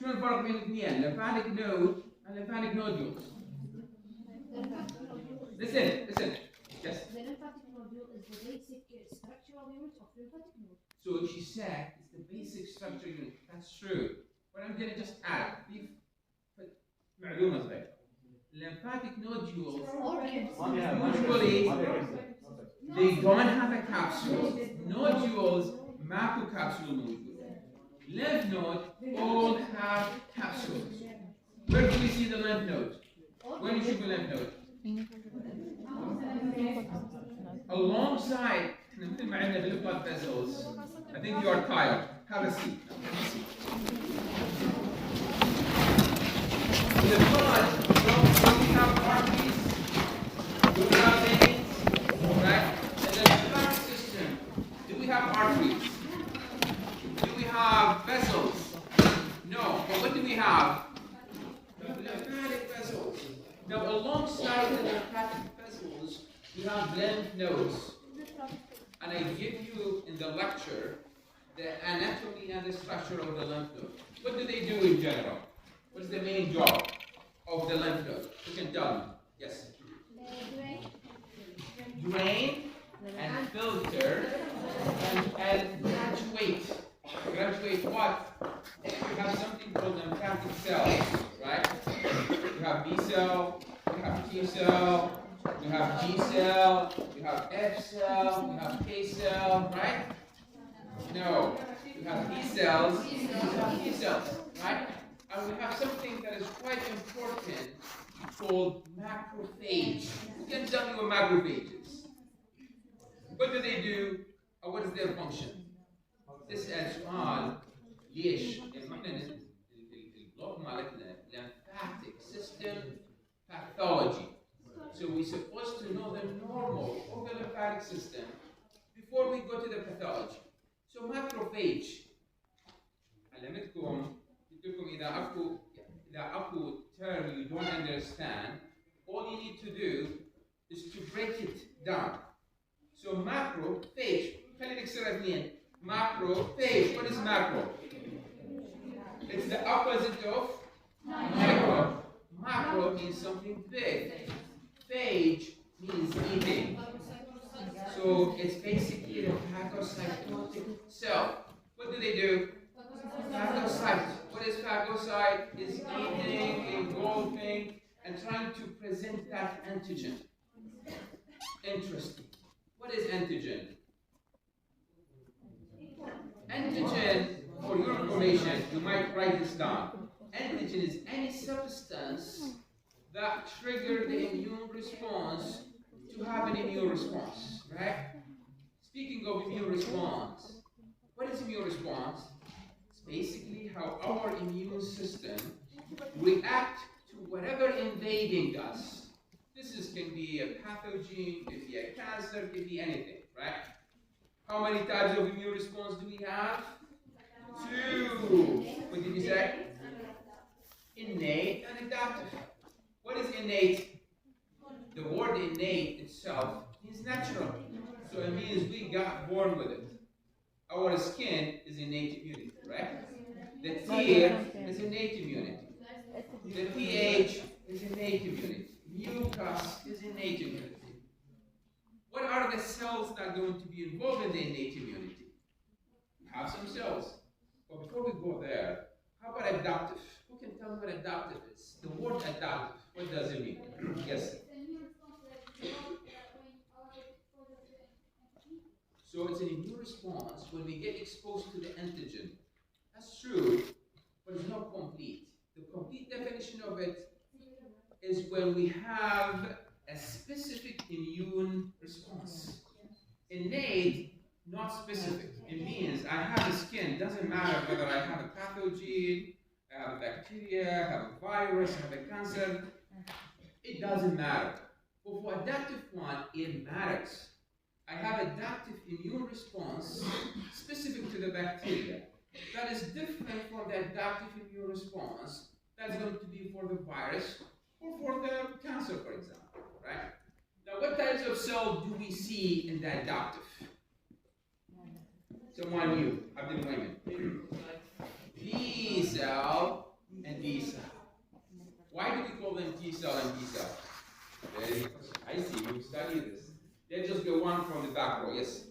شنو الفرق بين الاثنين؟ lymphatic node and lymphatic nodules. Listen. Yes. The lymphatic nodule is the basic structural unit of lymphatic node. So she said it's the basic structure unit. That's true. But I'm going to just add معلومة صغيرة. Lymphatic nodules usually they don't have a capsule. Nodules macrocapsule موجود. Lymph node all have capsules. Where do we see the lymph node? Where do you see the lymph node? Alongside مثل ما عندنا blood vessels. I think you are tired. Have a seat. In the blood, do we have arteries? Do we have veins? Right? In the lymphatic system, do we have arteries? Do we have vessels? No. But what do we have? Lymphatic vessels. Now, alongside the lymphatic vessels, we have lymph nodes. And I give you in the lecture the anatomy and the structure of the lymph node. What do they do in general? What is the main job of the lymph node? You can tell me. Yes. Drain and filter and graduate. Graduate what? You have something called lymphatic cells, right? You have B cell, you have T cell, you have G cell, you have F cell, you have K cell, right? No, you have B cells, you have T cells, right? And we have something that is quite important called macrophage. Who can tell me what macrophage is? What do they do? Or what is their function? تسأل سؤال ليش؟ احنا البلوك مالتنا lymphatic system pathology. So we're supposed to know the normal of the lymphatic system before we go to the pathology. So macrophage. علمتكم قلت لكم إذا أكو term you don't understand, all you need to do is to break it down. So macrophage. خلينا نكسرها اثنين. Macrophage. What is macro? It's the opposite of micro. Macro means something big. Phage means eating. So it's basically a phagocytotic cell. What do they do? Phagocyte. What is phagocyte? Is eating, engulfing, and trying to present that antigen. Interesting. What is antigen? Antigen, for your information, you might write this down. Antigen is any substance that triggers the immune response to have an immune response, right? Speaking of immune response, what is immune response? It's basically how our immune system reacts to whatever invading us. Can be a pathogen, can be a cancer, can be anything, right? How many types of immune response do we have? 2. What did you say? Innate and adaptive. What is innate? The word innate itself means natural. So it means we got born with it. Our skin is innate immunity, right? The tear is innate immunity. The pH is innate immunity. Mucus is innate immunity. What are the cells that are going to be involved in the innate immunity? We have some cells. But before we go there, how about adaptive? Who can tell me what adaptive is? The word adaptive, what does it mean? Yes? So it's an immune response when we get exposed to the antigen. That's true, but it's not complete. The complete definition of it is when we have a specific immune response. Innate, not specific. It means I have a skin, doesn't matter whether I have a pathogen, I have a bacteria, I have a virus, I have a cancer. It doesn't matter. But for adaptive one, it matters. I have adaptive immune response specific to the bacteria. That is different from the adaptive immune response that's going to be for the virus or for the cancer, for example, right? Now, what types of cells do we see in the adaptive? Someone new, Abdul Muhammad. B cell and B cell. Why do we call them T cell and B cell? I see, you study this. Let's just go one from the back row. Yes?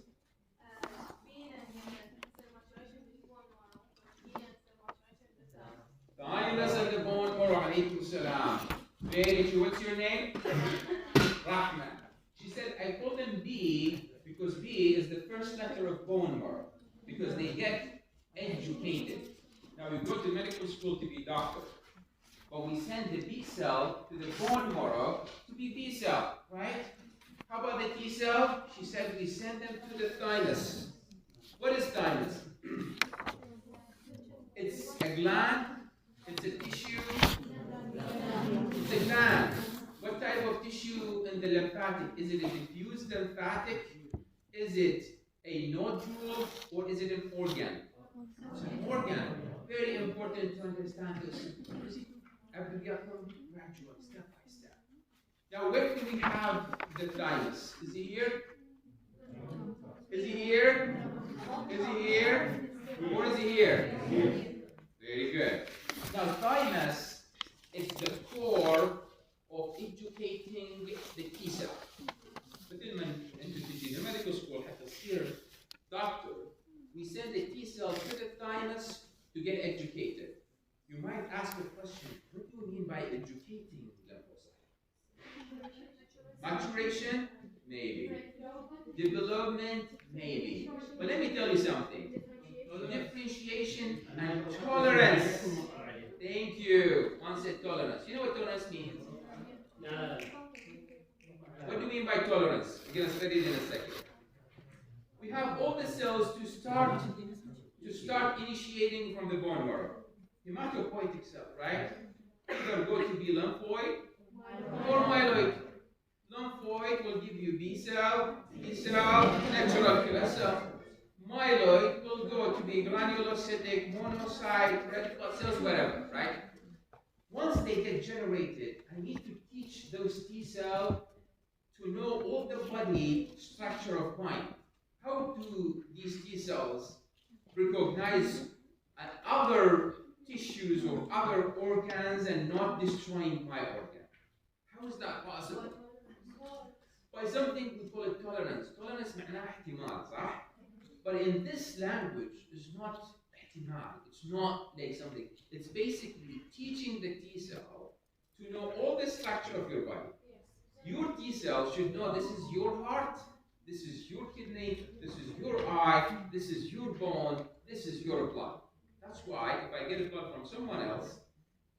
Thymus and the bone marrow. Alaykum salam. Very true. What's your name? Rahman. She said, I call them B because B is the first letter of bone marrow. Because they get educated. Now we go to medical school to be doctor. But we send the B cell to the bone marrow to be B cell, right? How about the T cell? She said we send them to the thymus. What is thymus? It's a gland, it's a tissue, it's a gland. What type of tissue in the lymphatic? Is it a diffuse lymphatic? Is it a nodule or is it an organ? It's an organ. Very important to understand this. Gradual, step by step. Now, where do we have the thymus? Is he here? Is he here? Is he here? Or is he here? Very good. Now, thymus is the core of educating the T cell. But in the medical school, at the SEER doctor, we send the T cell to the thymus to get educated. You might ask a question, what do you mean by educating lymphocytes? Maturation? Maybe. Development? Maybe. But let me tell you something. Differentiation and tolerance. Thank you. One said tolerance. You know what tolerance means? What do you mean by tolerance? We're going to study it in a second. We have all the cells to start initiating from the bone marrow. Hematopoietic cell, right? Either go to be lymphoid or myeloid. Lymphoid will give you B cell, T cell, natural killer cell. Myeloid will go to be granulocytic, monocyte, red blood cells, whatever, right? Once they get generated, I need to teach those T cells to know all the body structure of mine. How do these T cells recognize other tissues or other organs and not destroying my organ? How is that possible? By something we call it tolerance. Tolerance معناها احتمال, صح? But in this language, it's not احتمال. It's not like something. It's basically teaching the T cell to know all the structure of your body. Your T cell should know this is your heart, this is your kidney, this is your eye, this is your bone, this is your blood. That's why if I get a blood from someone else,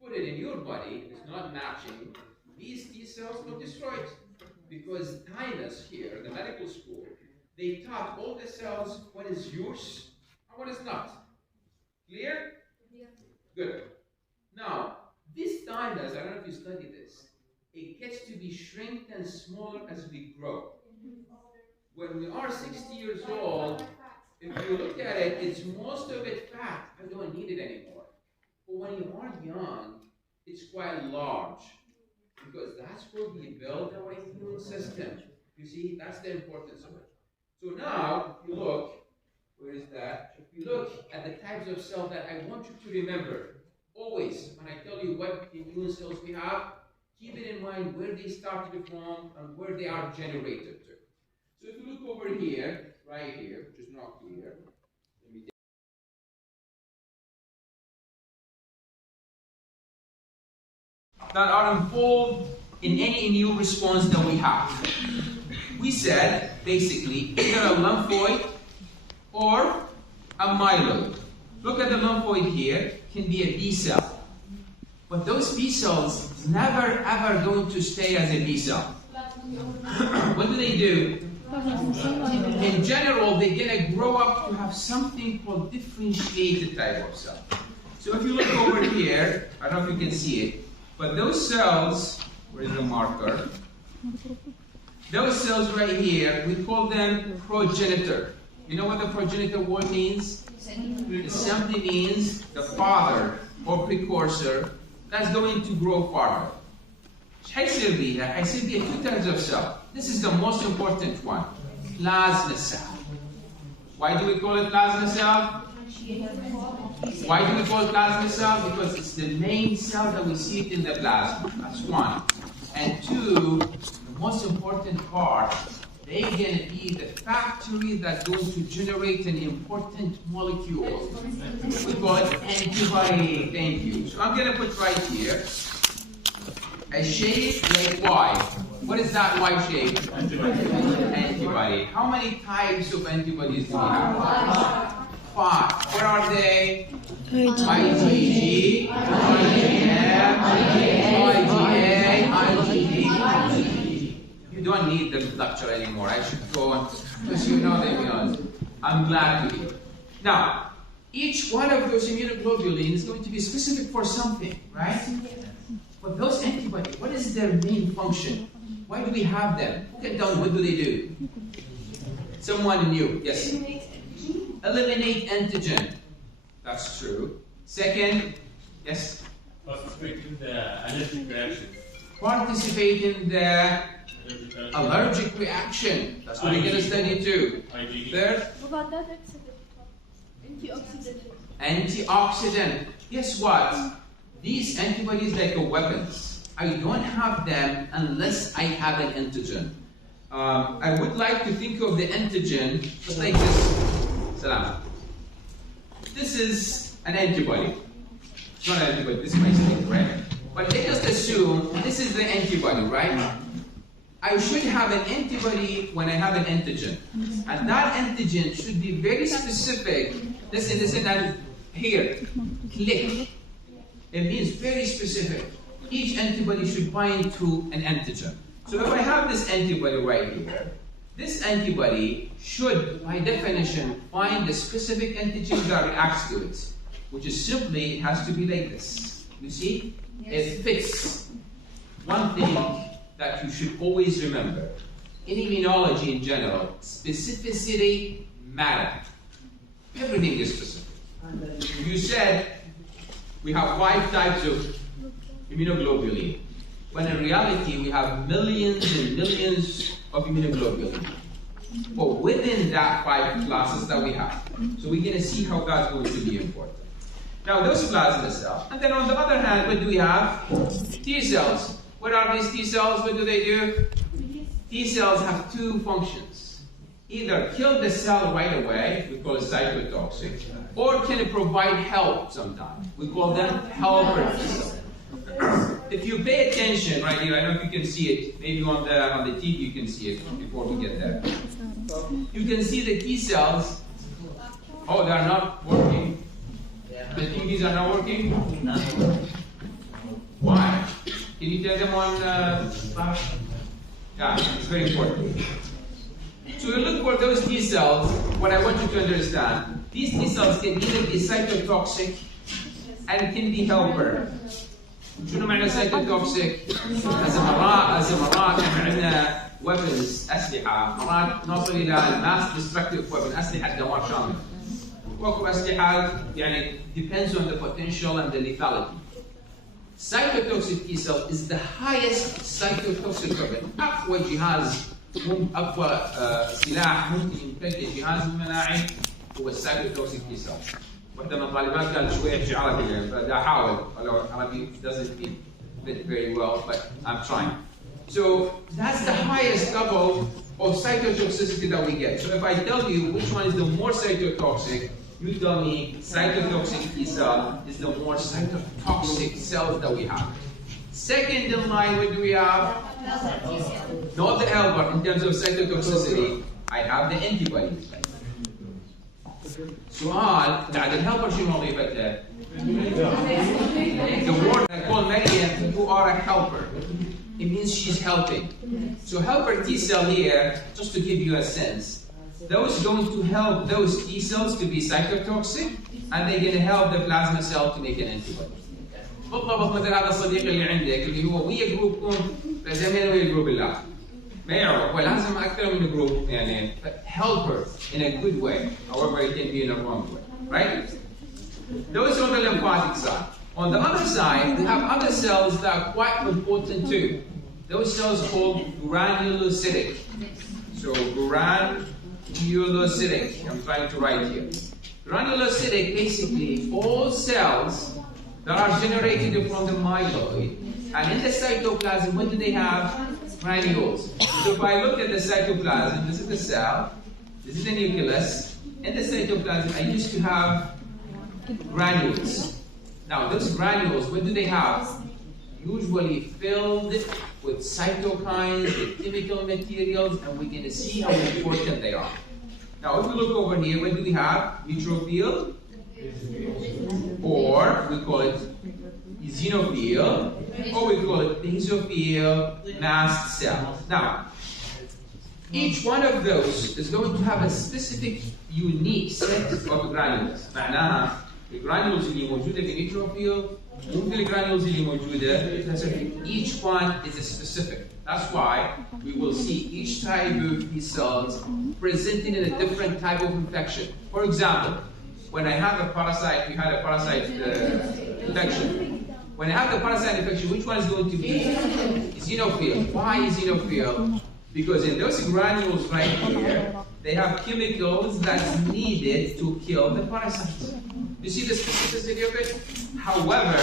put it in your body, it's not matching, these T cells will destroy it. Because thymus here, the medical school, they taught all the cells what is yours and what is not. Clear? Yeah. Good. Now, this thymus, I don't know if you study this, it gets to be shrinked and smaller as we grow. When we are 60 years old, if you look at it, it's most of it fat. I don't need it anymore. But when you are young, it's quite large. Because that's where we build our immune system. You see, that's the importance of it. So now, if you look, where is that? If you look at the types of cells that I want you to remember, always, when I tell you what immune cells we have, keep it in mind where they started from and where they are generated to. So if you look over here, right here, which is not clear, let me that are involved in any immune response that we have. We said, basically, either a lymphoid or a myeloid. Look at the lymphoid here, can be a B cell. But those B cells never ever going to stay as a B cell. What do they do? In general, they're going to grow up to have something called differentiated type of cell. So if you look over here, I don't know if you can see it, but those cells, where is the marker? Those cells right here, we call them progenitor. You know what the progenitor word means? It simply means the father or precursor that's going to grow farther. هيصير بيها two types of cell. This is the most important one, plasma cell. Why do we call it plasma cell? Why do we call it plasma cell? Because it's the main cell that we see it in the plasma. That's one. And two, the most important part, they're going to be the factory that's going to generate an important molecule. We call it antibody. Thank you. So I'm going to put right here a shape like Y. What is that Y shape? Antibody. How many types of antibodies do we have? 5. What are they? IgG, IgM, IgA, IgD. You don't need the lecture anymore. I should go on because you know them. I'm glad to be. Now, each one of those immunoglobulins is going to be specific for something, right? But those antibodies, what is their main function? Why do we have them? Who can tell me what do they do? Someone new, yes. Eliminate antigen. That's true. Second, yes? Participate in the allergic reaction. Participate in the allergic reaction. That's what we're going to study too. Third, antioxidant. Guess what? These antibodies are like weapons. I don't have them unless I have an antigen. I would like to think of the antigen just like this. Salam. This is an antibody. It's not an antibody, this is my stick, right? But let's just assume this is the antibody, right? I should have an antibody when I have an antigen. And that antigen should be very specific. Listen, and here, click. It means very specific. Each antibody should bind to an antigen. So if I have this antibody right here, this antibody should, by definition, find the specific antigen that reacts to it, which is simply, it has to be like this. You see? Yes. It fits. One thing that you should always remember, in immunology in general, specificity matters. Everything is specific. You said we have 5 types of immunoglobulin, when in reality we have millions and millions of immunoglobulin. But within that 5 classes that we have, so we're going to see how that's going to be important. Now those plasma cells, and then on the other hand, what do we have? T cells. What are these T cells? What do they do? T cells have 2 functions. Either kill the cell right away, we call it cytotoxic, or can it provide help sometimes. We call them helper T cells. If you pay attention right here, I don't know if you can see it, maybe on the TV you can see it before we get there. You can see the T cells. Oh, they are not working. The TVs are not working? Why? Can you tell them on yeah, it's very important. So you look for those T cells. What I want you to understand, these T cells can either be cytotoxic and can be helper. شنو معنى cytotoxic؟ هسه مرات عندنا weapons أسلحة، مرات نوصل إلى mass destructive weapon، أسلحة دمار شامل. وأكو أسلحة يعني depends on the potential and the lethality. Cytotoxic T cell is the highest cytotoxic weapon. أقوى جهاز أقوى سلاح ممكن يمتد الجهاز المناعي هو السايتوتوكسيك T cell. واحدة من الطالبات قالت شوية يحكي عربي فبدي أحاول ولو عربي doesn't fit very well but I'm trying. So that's the highest level of cytotoxicity that we get. So if I tell you which one is the more cytotoxic, you tell me cytotoxic T cell is the more cytotoxic cells that we have. Second in line, what do we have? Not the helper in terms of cytotoxicity. I have the antibodies. سؤال بعد الهيلبر شنو وظيفته؟ The word I call Mariam, you are a helper. It means she's helping. So helper T cell here, just to give you a sense, those going to help those T cells to be cytotoxic, and they're going to help the plasma cell to make an antibody. بالضبط مثل هذا الصديق اللي عندك اللي هو ويا جروبكم زمان ويا جروب الله. ما يعرف ولازم أكثر من جروب يعني helper in a good way, however it can be in a wrong way, right? Those are the lymphatic side. On the other side, we have other cells that are quite important too. Those cells called granulocytic. So granulocytic, I'm trying to write here. Granulocytic, basically, all cells that are generated from the myeloid, and in the cytoplasm, what do they have? Granules. So if I look at the cytoplasm, this is the cell, this is the nucleus. In the cytoplasm, I used to have granules. Now, those granules, what do they have? Usually filled with cytokines, with chemical materials, and we're going to see how important they are. Now, if we look over here, what do we have? Neutrophil, or we call it eosinophil, or we call it basophil mast cell. Now, each one of those is going to have a specific, unique set of granules. معناها الجرانيولز اللي موجودة في النيوتروفيل مو في الجرانيولز اللي موجودة each one is a specific. That's why we will see each type of these cells presenting in a different type of infection. For example, when I have a parasite, we had a parasite infection. When I have the parasite infection, which one is going to be eosinophil? Why eosinophil? Because in those granules right here, they have chemicals that's needed to kill the parasites. You see the specificity of it? However,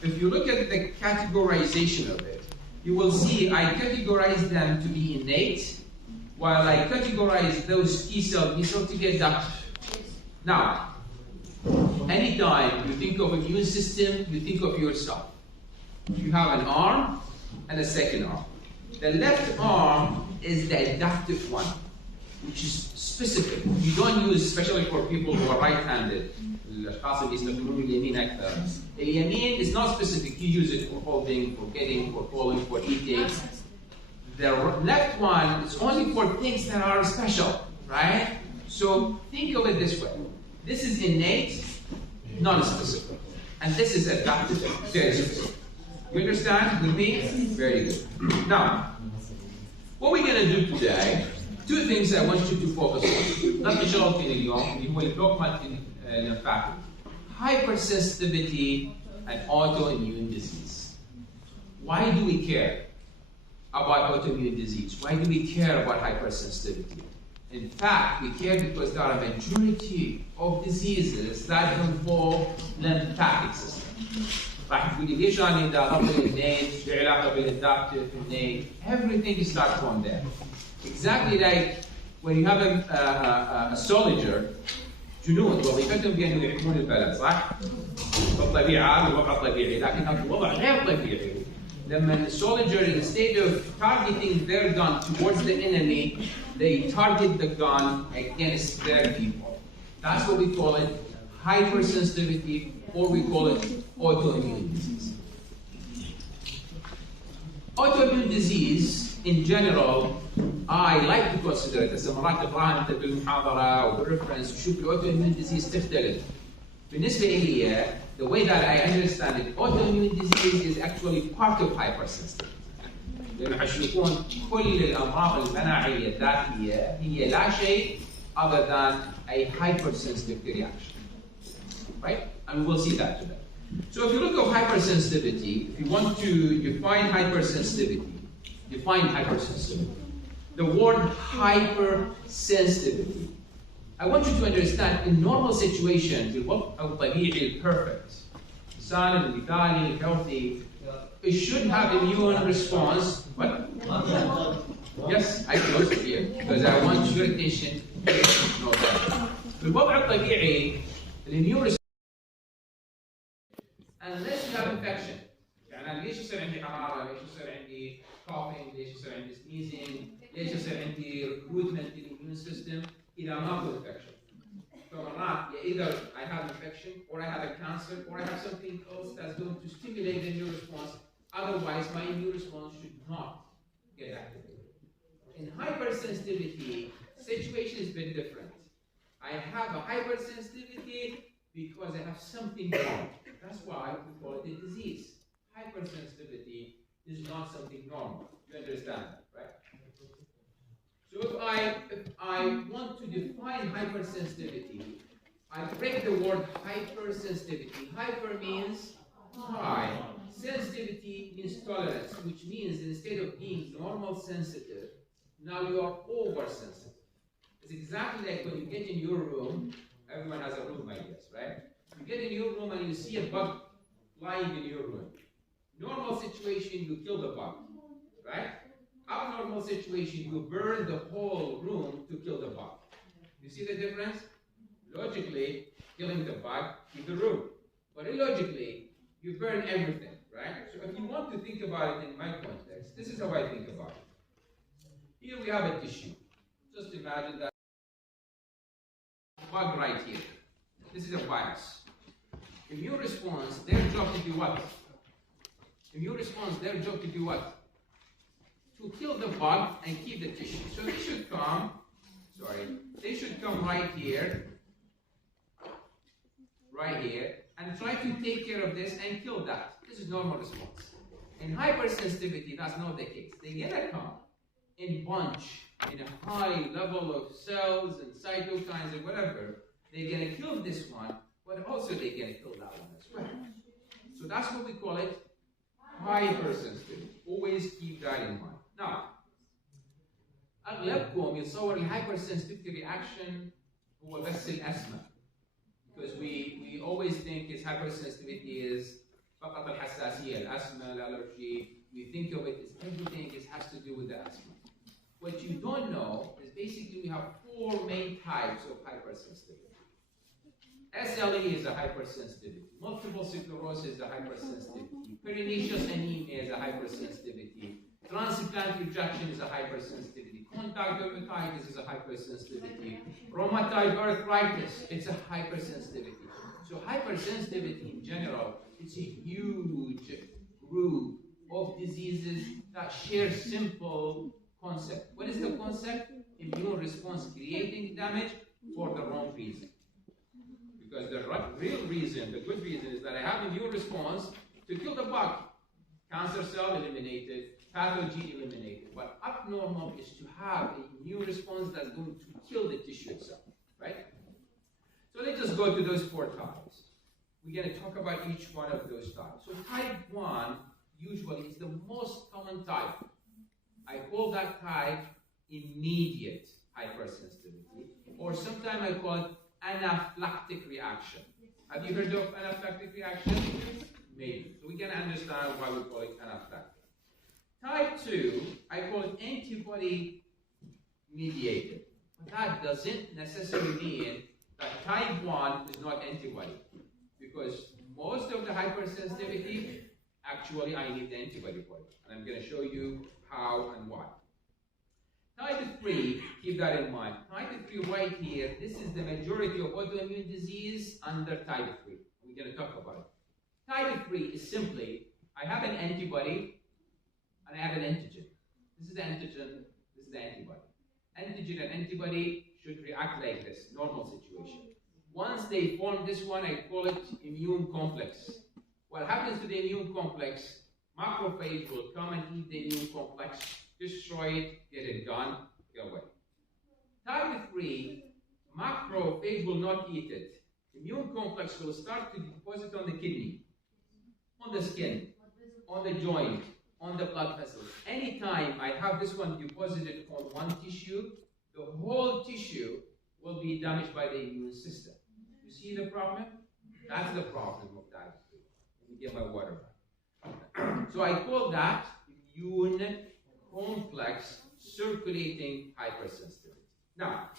if you look at the categorization of it, you will see I categorize them to be innate, while I categorize those T cells to be adaptive. Now, anytime you think of immune system, you think of yourself. You have an arm and a second arm. The left arm is the adaptive one, which is specific. You don't use, especially for people who are right-handed. اليمين is not specific. You use it for holding, for getting, for pulling, for eating. The left one is only for things that are special, right? So think of it this way. This is innate, non-specific. And this is adaptive, very specific. You understand with me? Very good. Now, what we're going to do today, two things I want you to focus on. نطلع شغلتين اليوم اللي هو البلوك lymphatic, hypersensitivity and autoimmune disease. Why do we care about autoimmune disease? Why do we care about hypersensitivity? In fact, we care because there are a majority of diseases that involve lymphatic system. راح تقولي ليش أنا إذا علاقة بالنيت، في علاقة بالadaptive innate, everything starts from there. Exactly like when you have a soldier, جنود وظيفتهم بأنهم يحمون البلد، صح؟ بالطبيعة الوضع طبيعي، لكن هذا الوضع غير طبيعي. لما الsoldier, instead of targeting their gun towards the enemy, they target the gun against their people. That's what we call it, hypersensitivity, or we call it autoimmune disease. Autoimmune disease, in general, I like to consider it. هسه مرات تقراها انت بالمحاضره وبالريفرنس وشوف الاوتوimmune disease تختلف. بالنسبه لي, the way that I understand it, autoimmune disease is actually part of hypersensitivity. لانه حيشوفون كل الامراض المناعيه الداخليه هي لا شيء other than a hypersensitive reaction. Right? And we'll see that today. So if you look at hypersensitivity, if you want to define hypersensitivity, the word hypersensitivity. I want you to understand in normal situations, الوضع الطبيعي perfect, الإنسان المثالي, healthy, it should have immune response. What? Yes, I closed it here because I want your attention to know that. الوضع الطبيعي, immune response, unless you have infection. يعني ليش يصير عندي حرارة؟ ليش يصير عندي coughing؟ ليش يصير عندي sneezing؟ ليش يصير عندي recruitment للimmune system؟ إذا ماكو infection. فمرات either I have infection, or I have a cancer, or I have something else that's going to stimulate the immune response. Otherwise, my immune response should not get activated. In hypersensitivity, situation is a bit different. I have a hypersensitivity because I have something wrong. That's why we call it a disease. Hypersensitivity is not something normal. You understand that, right? So if I want to define hypersensitivity, I break the word hypersensitivity. Hyper means high. Sensitivity means tolerance, which means instead of being normal sensitive, now you are oversensitive. It's exactly like when you get in your room, everyone has a room, I guess, right? You get in your room and you see a bug lying in your room. Normal situation, you kill the bug, right? Abnormal situation, you burn the whole room to kill the bug. You see the difference? Logically, killing the bug, keep the room. But illogically, you burn everything, right? So if you want to think about it in my context, this is how I think about it. Here we have a tissue. Just imagine that bug right here. This is a virus. Immune response, their job to do what? Immune response, their job to do what? To kill the bug and keep the tissue. So they should come, right here, and try to take care of this and kill that. This is normal response. In hypersensitivity, that's not the case. They're gonna come in bunch, in a high level of cells and cytokines and whatever. They're gonna kill this one, but also they're gonna kill that one as well. So that's what we call it, hypersensitivity. Always keep that in mind. Now, أغلبكم يتصور الhypersensitivity reaction هو بس الأسمى. Because we always think it's hypersensitivity is فقط الحساسية, الأسمى, الالرجي. We think of it as everything has to do with the asthma. What you don't know is basically we have 4 main types of hypersensitivity. SLE is a hypersensitivity. Multiple sclerosis is a hypersensitivity. Pernicious anemia is a hypersensitivity. Transplant rejection is a hypersensitivity. Contact dermatitis is a hypersensitivity. Rheumatoid arthritis, it's a hypersensitivity. So hypersensitivity in general, it's a huge group of diseases that share simple concept. What is the concept? Immune response creating damage for the wrong reason. Because the real reason, the good reason, is that I have immune response to kill the bug. Cancer cell eliminated, pathology eliminated. But abnormal is to have an immune response that's going to kill the tissue itself, right? So let's just go to those 4 types. We're going to talk about each one of those types. So type 1 usually is the most common type. I call that type immediate hypersensitivity, or sometimes I call it anaphylactic reaction. Have you heard of anaphylactic reaction? Maybe. So we can understand why we call it anaphylactic. Type 2, I call it antibody mediated. But that doesn't necessarily mean that type 1 is not antibody. Because most of the hypersensitivity, actually I need the antibody for it. And I'm going to show you how and why. Type 3, keep that in mind. Type 3 right here, this is the majority of autoimmune disease under type 3. We're going to talk about it. Type 3 is simply, I have an antibody and I have an antigen. This is the antigen, this is the antibody. Antigen and antibody should react like this, normal situation. Once they form this one, I call it immune complex. What happens to the immune complex? Macrophage will come and eat the immune complex, destroy it, get it gone, go away. Type 3, macrophage will not eat it. Immune complex will start to deposit on the kidney, on the skin, on the joint, on the blood vessels. Anytime I have this one deposited on one tissue, the whole tissue will be damaged by the immune system. You see the problem? That's the problem of type 3. Let me get my water back. So I call that immune complex circulating hypersensitivity. Now,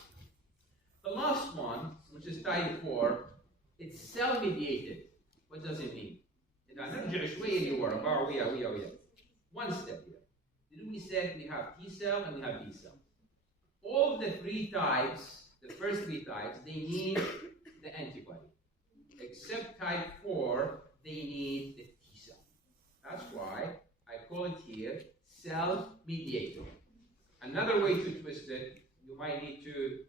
the last one, which is type 4, it's cell-mediated. What does it mean? One step here. Didn't we say we have T cell and we have B cell? All the 3 types, the first 3 types, they need the antibody. Except type 4, they need the T cell. That's why I call it here cell-mediated. Another way to twist it, you might need to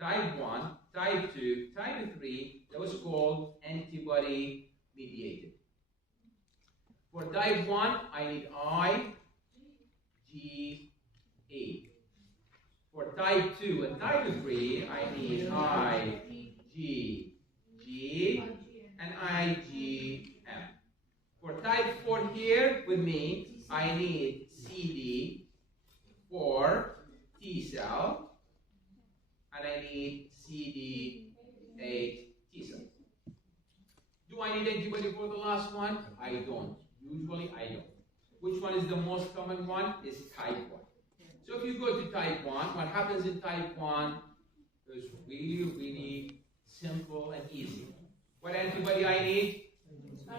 type 1, type 2, type 3, those called antibody-mediated. For type 1, I need IgA. For type 2 and type 3, I need IgG and IgM. For type 4 here with me, I need CD for T cell need CD8 T cells. Do I need antibody for the last one? I don't. Usually I don't. Which one is the most common one? Is type 1. So if you go to type 1, what happens in type 1 is really simple and easy. What antibody I need?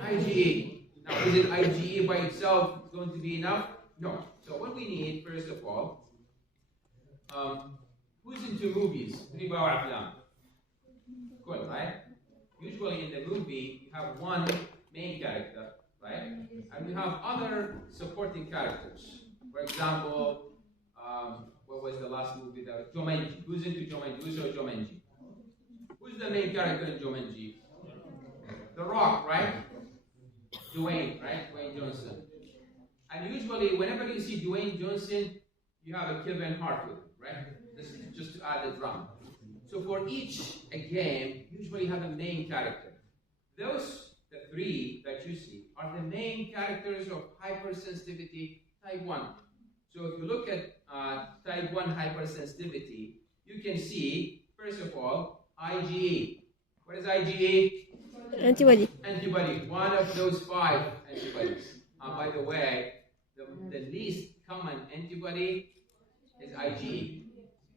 IgE. Now, is it IgE by itself going to be enough? No. So what we need, first of all, who's into movies? Good, right? Usually in the movie, you have one main character, right? And you have other supporting characters. For example, what was the last movie that Jumanji? Who's into Jumanji? Who saw Jumanji? Who's the main character in Jumanji? The Rock, right? Dwayne, right? Dwayne Johnson. And usually, whenever you see Dwayne Johnson, you have a Kevin Hart with him, right? This is just to add the drama. So for each game, usually have a main character. Those, the three that you see, are the main characters of hypersensitivity type 1. So if you look at type 1 hypersensitivity, you can see, first of all, IgE. What is IgE? Antibody. Antibody, one of those 5 antibodies. By the way, the least common antibody is IgE.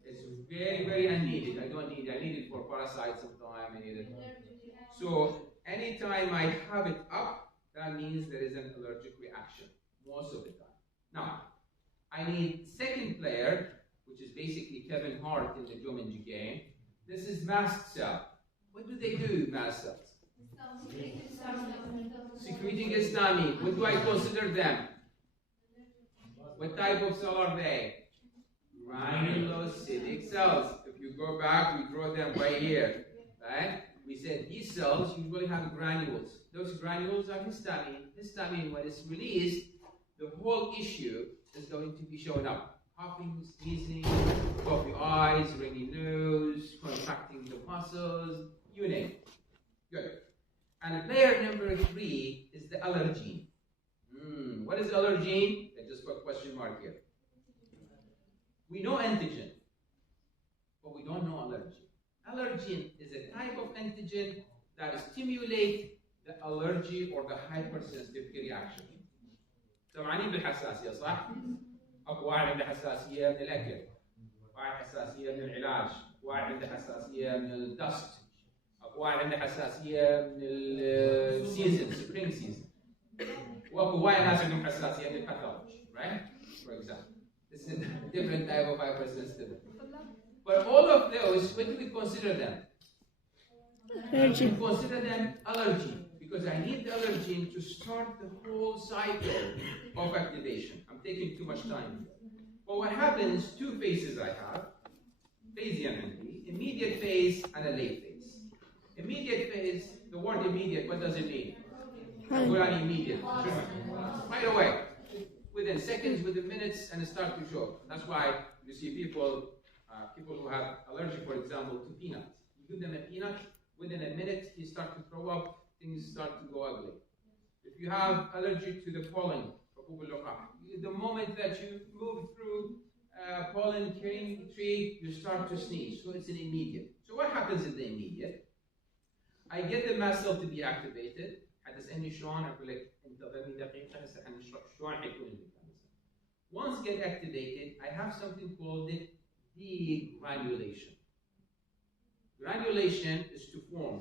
It's very, very unneeded. I don't need it. I need it for parasites sometimes. I need it. So anytime I have it up, that means there is an allergic reaction, most of the time. Now, I need second player, which is basically Kevin Hart in the Jumanji game. This is mast cell. What do they do, mast cells? Secreting histamine. What do I consider them? What type of cell are they? Granulocytic cells. If you go back, we draw them right here, right? We said these cells usually have granules. Those granules are histamine. Histamine, when it's released, the whole issue is going to be showing up. Coughing, sneezing, puffy eyes, runny nose, contracting the muscles, you name it. Good. And layer number 3 is the allergen. What is allergen? I just put a question mark here. We know antigen, but we don't know allergen. Allergen is a type of antigen that stimulates the allergy or the hypersensitivity reaction. سمعانين بالحساسية صح؟ أكو واحد عنده حساسية من الأكل، واحد حساسية من العلاج، واحد عنده حساسية من الدست، أكو واحد عنده حساسية من السيزون، spring season. وأكو واحد ناس عندهم حساسية من pathology, right? For example. This is a different type of hypersensitivity. But all of those, what do we consider them? Allergy. We consider them allergy because I need the allergen to start the whole cycle of activation. I'm taking too much time here. But what happens, 2 phases I have, immediate phase and a late phase. Immediate phase, the word immediate, what does it mean? We're on immediate. Right away. Within seconds, within minutes, and it starts to show. That's why you see people who have allergy, for example, to peanuts. You give them a peanut, within a minute, you start to throw up, things start to go ugly. If you have allergy to the pollen, the moment that you move through pollen carrying tree, you start to sneeze. So it's an immediate. So what happens in the immediate? I get the mast cell to be activated. هتسألني شلون أقول لك انتظرني دقيقة هسه حنشرح شلون حيكون الميكانيزم. Once get activated, I have something called the degranulation. Granulation is to form.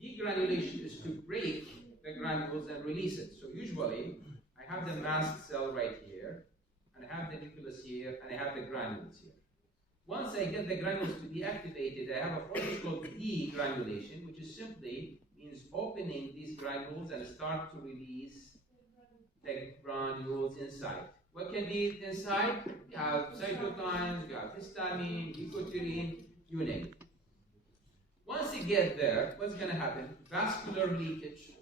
Degranulation is to break the granules and release it. So usually, I have the mast cell right here, and I have the nucleus here, and I have the granules here. Once I get the granules to be activated, I have a process called degranulation, which is simply means opening these granules and start to release the granules inside. What can be inside? You have cytokines, you have histamine, leukotriene, you name it. Once you get there, what's going to happen? Vascular leakage,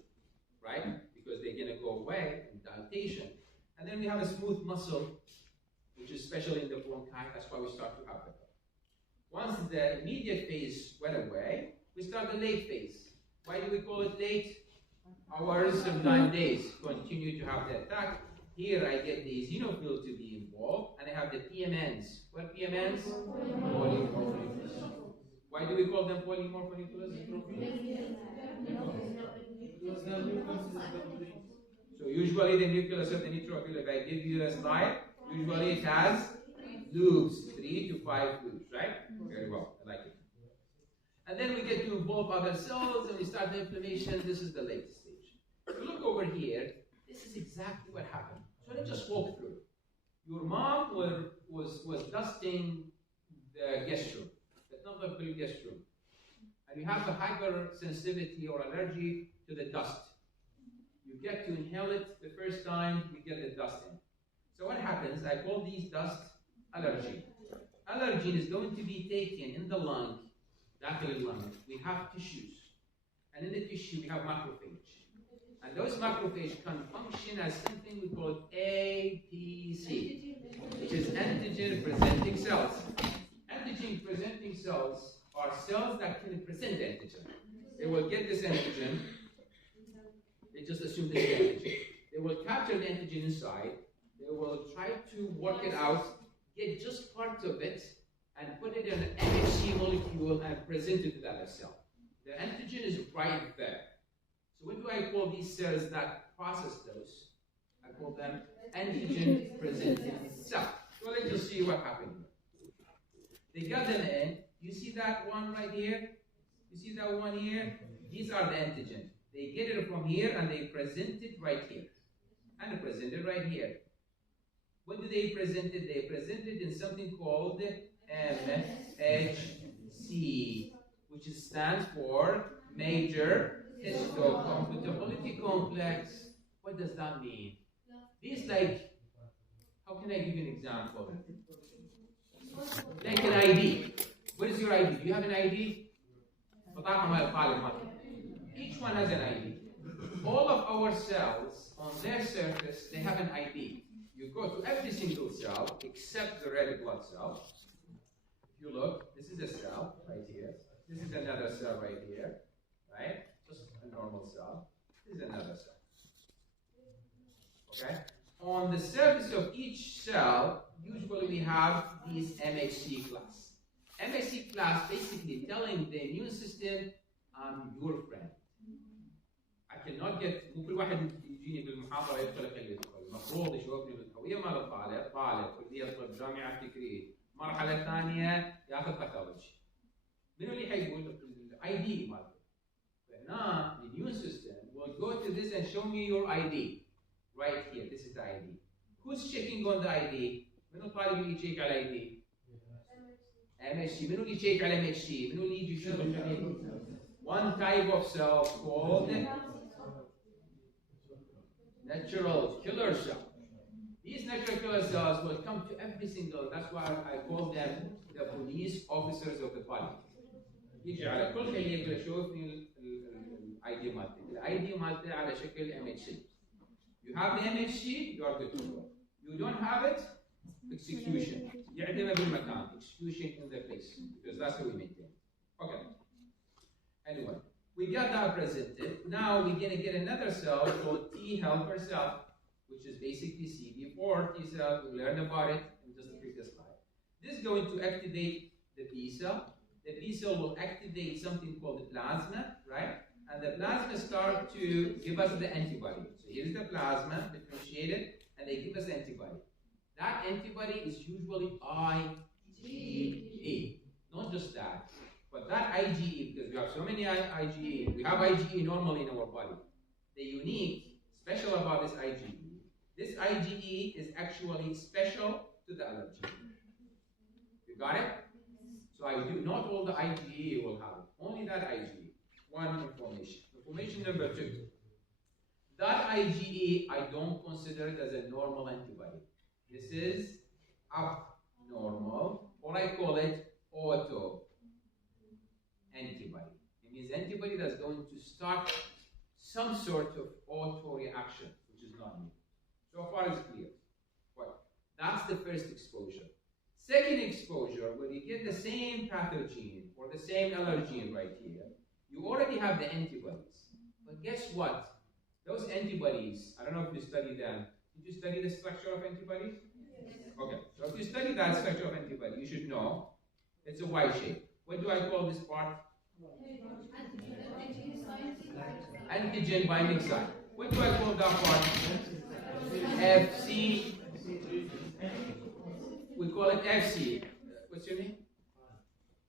right? Because they're going to go away, and dilatation. And then we have a smooth muscle, which is especially in the bronchi. That's why we start to have it. Once the immediate phase went away, we start the late phase. Why do we call it late? Hours, sometimes days, continue to have the attack. Here I get the eosinophil to be involved, and I have the PMNs. What PMNs? Why do we call them polymorphonucleus? So usually the nucleus of the neutrophil, if I give you a slide, usually it has loops, 3 to 5 loops, right? Very well, I like it. And then we get to involve other cells and we start the inflammation. This is the latest stage. If you look over here, this is exactly what happened. So let's just walk through. Your mom was dusting the guest room, the non-public guest room. And you have a hypersensitivity or allergy to the dust. You get to inhale it the first time you get the dust in. So what happens, I call these dust allergy. Allergen is going to be taken in the lung, dakhil lung. We have tissues. And in the tissue we have macrophage. And those macrophage can function as something we call APC, which is antigen presenting cells. Antigen presenting cells are cells that can present antigen. They will get this antigen. They just assume this is antigen. They will capture the antigen inside. They will try to work it out, get just part of it, and put it in an MHC molecule and present it to the other cell. The antigen is right there. So what do I call these cells that process those? I call them antigen presenting cells. So let's just see what happened. They got them in. You see that one right here? You see that one here? These are the antigen. They get it from here and they present it right here. And they present it right here. What do they present it? They present it in something called MHC, which stands for Major Histocompatibility Complex. What does that mean? These how can I give you an example? Like an ID. What is your ID? Do you have an ID? Each one has an ID. All of our cells, on their surface, they have an ID. You go to every single cell, except the red blood cell. If you look, this is a cell right here. This is another cell right here, right? Just a normal cell. This is another cell. Okay? On the surface of each cell, usually we have these MHC class. MHC class basically telling the immune system, I'm your friend. I cannot get مو كل واحد يجيني بالمحاضره يدخل يخلي يدخل، المفروض يشوفني بالهويه مال الطالب، طالب كليه طب جامعه فكريه، مرحله ثانيه ياخذ باثولوجي. منو اللي حيقول الاي دي مالته؟ فهنا the immune system will go to this and show me your ID right here. This is the ID. Who's checking on the ID? منو الطالب اللي يشيك على ID؟ MHC. منو اللي يشيك على MHC؟ منو اللي يجي يشوف؟ One type of cell called natural killer cell. These natural killer cells will come to every single, that's why I call them the police officers of the body. يجي على كل خلية يقول شوفني الاي دي مالتي، الاي دي مالتي على شكل MHC. You have the MHC, you are good to go. You don't have it, execution. يعدم بالمكان, execution in the place, because that's how we maintain. Okay. Anyway, we got that presented. Now we're going to get another cell called T helper cell, which is basically CD4 T cell. We learned about it in just the previous slide. This is going to activate the B cell. The B cell will activate something called the plasma, right? And the plasma start to give us the antibody. So here's the plasma, differentiated, and they give us antibody. That antibody is usually IgE. Not just that. But that IgE, because we have so many IgE, we have IgE normally in our body. The unique, special about this IgE is actually special to the allergy. You got it? So I do not all the IgE will have it. Only that IgE. One information. Information number 2. That IgE I don't consider it as a normal antibody. This is abnormal, or I call it auto antibody. It means antibody that's going to start some sort of auto reaction, which is not new. So far it's clear. Right. That's the first exposure. Second exposure, where you get the same pathogen or the same allergen right here, you already have the antibodies. But guess what? Those antibodies, I don't know if you study them. Did you study the structure of antibodies? Yes. Okay. So if you study that structure of antibody, you should know it's a Y shape. What do I call this part? Antigen binding site. What do I call that part? FC. We call it FC. What's your name?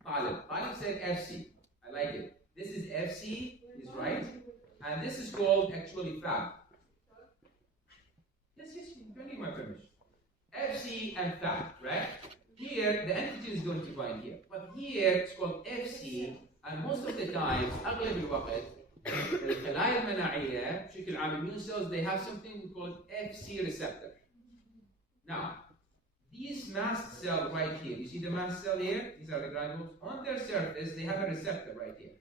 Talib. Talib said FC. I like it. This is FC, is right. And this is called actually FAB. Yes, you don't need my permission. FC and FAB, right? Here, the antigen is going to bind here. But here, it's called FC, and most of the times, أغلب الوقت, الخلايا المناعية بشكل عام immune cells, they have something we call FC receptor. Now, these mast cells right here, you see the mast cell here? These are the granules. On their surface, they have a receptor right here.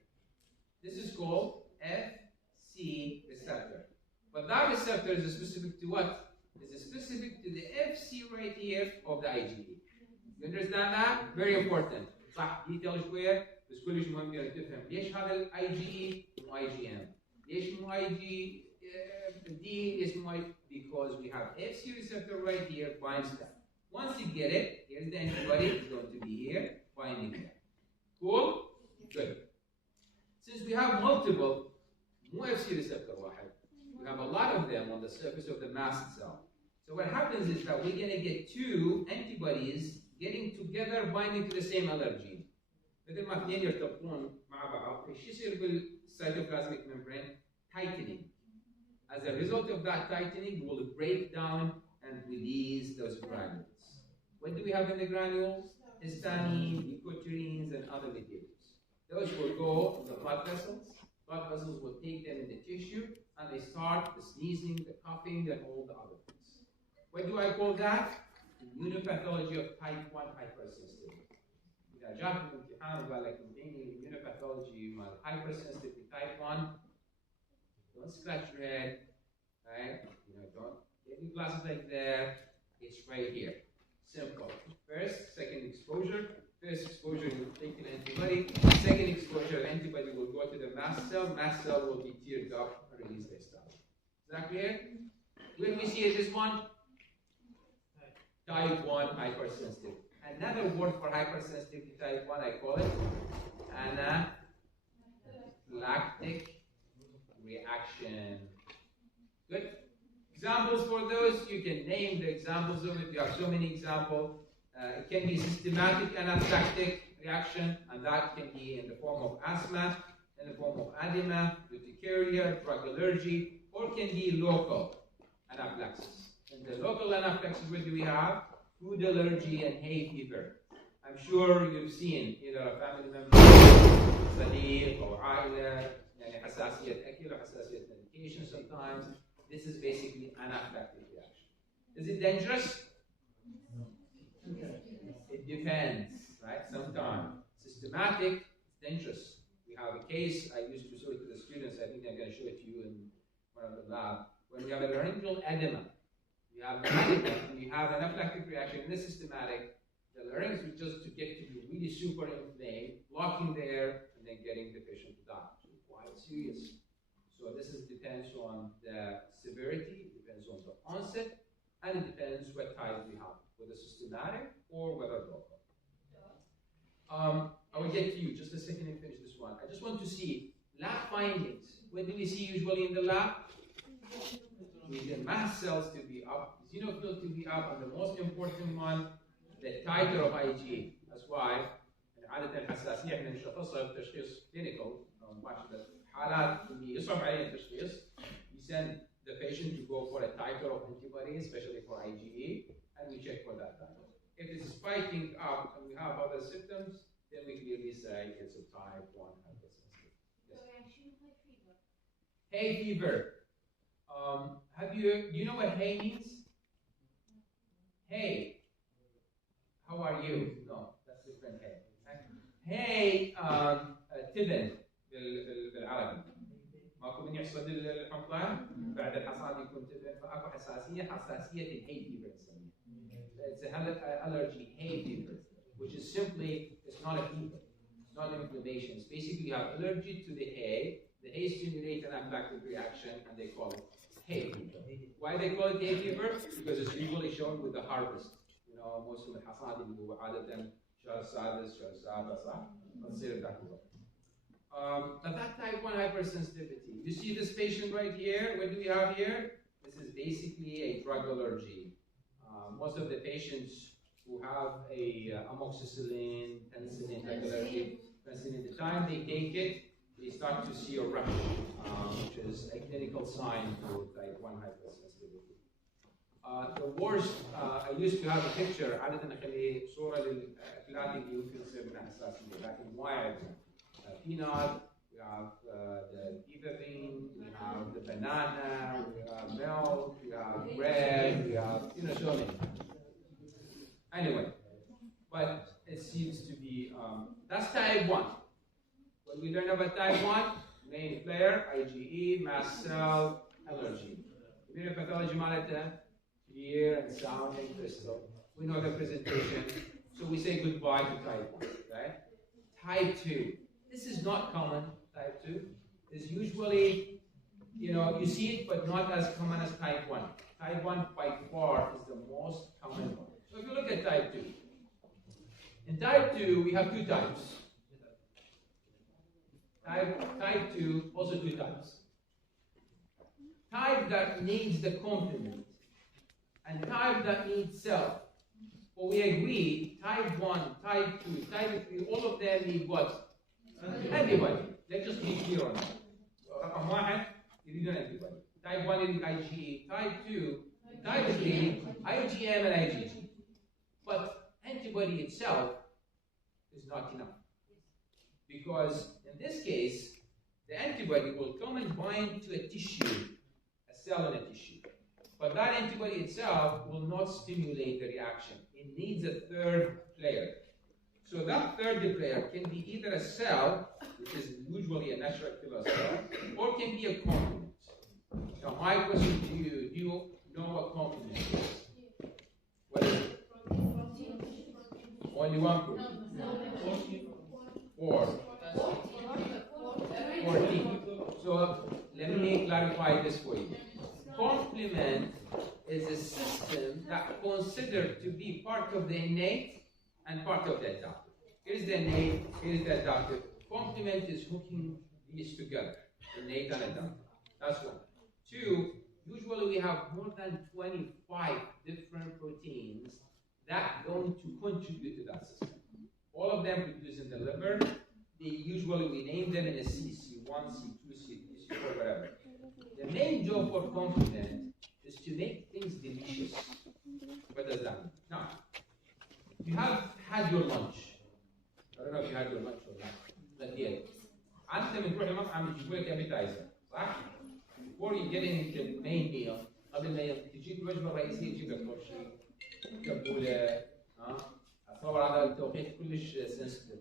This is called FC receptor. But that receptor is specific to what? It's specific to the FC right here of the IgE. You understand that? Very important. صح ديتيل شوية بس كلش مهم انك تفهم ليش هذا الاي جي مو اي جي ام؟ ليش مو اي جي دي؟ ليش مو اي؟ Because we have FC receptor right here binds that. Once you get it, here's the antibody. It's going to be here binding that. Cool? Good. Since we have multiple مو FC receptor واحد, we have a lot of them on the surface of the mast cell. So what happens is that we're going to get two antibodies getting together binding to the same allergen. بدل ما اثنين يرتبطون مع بعض، ايش يصير بالcytoplasmic membrane? Tightening. As a result of that tightening, we'll break down and release those granules. What do we have in the granules? Histamine, leukotrienes, and other materials. Those will go in the blood vessels. Blood vessels will take them in the tissue, and they start the sneezing, the coughing, and all the other things. What do I call that? Immunopathology of type 1 hypersensitivity. إذا جاء في الامتحان وقال لك اديني immunopathology مال hypersensitivity type 1, don't scratch your head, right? Don't get your glasses like that. It's right here. Simple. First, second exposure. First exposure, you take an antibody. Second exposure, antibody will go to the mast cell. Mast cell will be teared up and release their stuff. Is that clear? Where do we see this one? Type 1 hypersensitive. Another word for hypersensitivity type 1, I call it anaphylactic reaction. Good. Examples for those, you can name the examples of it. You have so many examples. It can be systematic anaphylactic reaction, and that can be in the form of asthma, in the form of edema, urticaria, drug allergy, or can be local anaphylaxis. In the local anaphylaxis, what do we have? Food allergy and hay fever. I'm sure you've seen either a family member, صديق أو عائلة يعني حساسية أكل or حساسية medication sometimes. This is basically anaphylactic reaction. Is it dangerous? It depends, right? Sometimes. Systematic, it's dangerous. We have a case I used to show it to the students. I think I'm going to show it to you in one of the lab. When we have a laryngeal edema, we have edema and we have an anaphylactic reaction in the systematic. The larynx is just to get to be really super inflamed, blocking there, and then getting the patient to die. So quite serious. So this depends on the severity, it depends on the onset, and it depends what type we have, whether systematic or whether local. I will get to you just a second and finish this one. I just want to see lab findings. What do we see usually in the lab? We get mast cells to be up, eosinophils to be up, and the most important one, the titer of IgE. That's why عادة الحساسية احنا نشخصها بتشخيص clinical مباشرة. حالات اللي يصعب علينا التشخيص, we send the patient to go for a titer of antibodies, especially for IgE, and we check for that titer. If it's spiking up and we have other symptoms, then we clearly say it's a type 1 hypersensitive. Yes. Hay fever. Do you know what hay means? Hey, how are you? No, that's different hay. Hay, تبن بالعربي. ماكو من يحصد الحمضان بعد الحصاد يكون تبن, فاكو حساسية الهي fever نسميها. It's an allergy, hay fever, which is simply, it's not a fever, it's not an inflammation. It's basically you have allergy to the hay. The hay stimulates an anaphylactic reaction, and they call it hay fever. Why they call it hay fever? Because it's usually shown with the harvest. Most of the حصاد اللي هو عادة الشهر السادس الشهر السابع صح؟ تصير ذاك الوقت. But that type 1 hypersensitivity, you see this patient right here, what do we have here? This is basically a drug allergy. Most of the patients who have a amoxicillin, penicillin type allergy, penicillin, the time they take it, they start to see a eruption, which is a clinical sign for type 1 hypersensitivity. The worst, I used to have a picture, عادة أخلي صورة للأكلات اللي يمكن تصير منها حساسية، لكن واعد. Peanut, we have the pita bean, we have the banana, we have milk, we have bread, we have, so many. Anyway, but it seems to be, that's type 1. What we learn about type 1, main player, IgE, mast cell, allergy. Immunopathology مالتها, clear and sound and crystal. We know the presentation, so we say goodbye to type 1, right? Type 2. This is not common, type 2. It's usually, you see it, but not as common as type 1. Type 1 by far is the most common one. So if you look at type 2, in type 2, we have two types. Type 2, also two types. Type that needs the complement, and type that needs self. Well, we agree, type 1, type 2, type 3, all of them need what? Antibody. Let's just be clear on that. رقم واحد يريدون antibody. Type 1 يريد IgE. Type 2, type 3, IgM and IgG. But antibody itself is not enough. Because in this case, the antibody will come and bind to a tissue, a cell in a tissue. But that antibody itself will not stimulate the reaction. It needs a third player. So that third player can be either a cell, which is usually a natural killer cell, or can be a complement. Now my question to you, do you know what complement is? What is it? Only one protein. 4. 14. So let me clarify this for you. Complement is a system that considered to be part of the innate and part of the adaptive. Here's the innate, here's the adaptive. Complement is hooking these together, innate and adaptive. That's one. 2, usually we have more than 25 different proteins that are going to contribute to that system. All of them produced in the liver. We name them in a C1, C2, C3, C4, whatever. The main job for complement is to make things delicious. What does that mean? Now, you have had your lunch. I don't know if you had your lunch or not. But yeah. عادة بنروح المطعم يجيبوا لك appetizer، صح؟ Before you get into the main meal، قبل ما تجيك الوجبة الرئيسية يجيب لك طرشي، كبولة، أتصور هذا التوقيت كلش sensitive.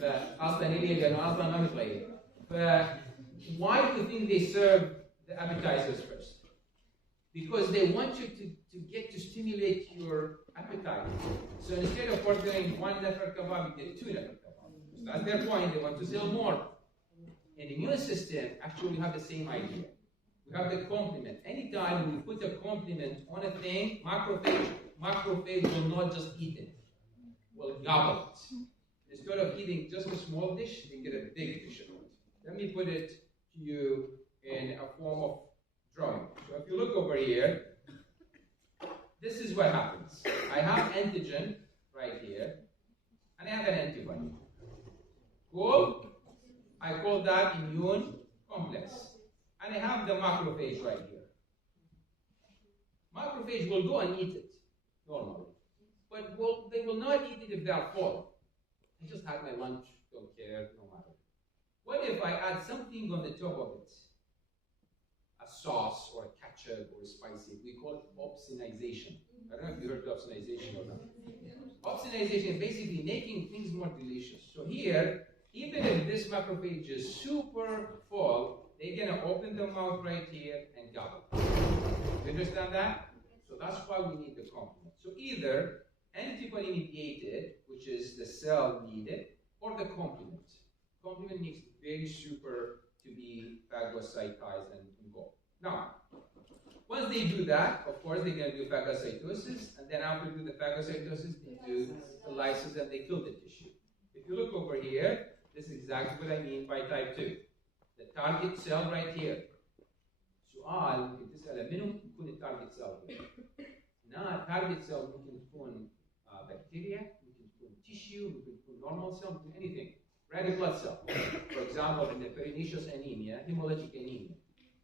فأصلاً إلي لأنه أصلاً ما متغير. Why do you think they serve the appetizers first? Because they want you to get to stimulate your appetite. So instead of ordering 1 nafar kebab, you get 2 nafar kebab. So that's their point, they want to sell more. In the immune system, actually we have the same idea. We have the complement. Anytime we put a complement on a thing, macrophage will not just eat it, will gobble it. Instead of eating just a small dish, they get a big dish of it. Let me put it to you in a form of drawing. So if you look over here, this is what happens. I have antigen right here, and I have an antibody. Cool? I call that immune complex. And I have the macrophage right here. Macrophage will go and eat it, normally. But they will not eat it if they are full. I just had my lunch, don't care, no matter. What if I add something on the top of it? A sauce or a ketchup or a spicy. We call it opsonization. I don't know if you heard of opsonization or not. Opsonization is basically making things more delicious. So here, even if this macrophage is super full, they're gonna open the mouth right here and gobble. You understand that? So that's why we need the complement. So either antibody mediated, which is the cell needed, or the complement. Complement needs very super to be phagocytized and go. Now, Once they do that, of course, they're going to do phagocytosis, and then after do the phagocytosis, they do the lysis and they kill the tissue. If you look over here, this is exactly what I mean by type 2. The target cell right here. سؤال ممكن تسأله منو يكون التارجت سيل؟ هنا التارجت سيل ممكن تكون بكتيريا، ممكن تكون tissue, ممكن تكون normal cell, ممكن anything. Red blood cell. For example, in the pernicious anemia, hemolytic anemia.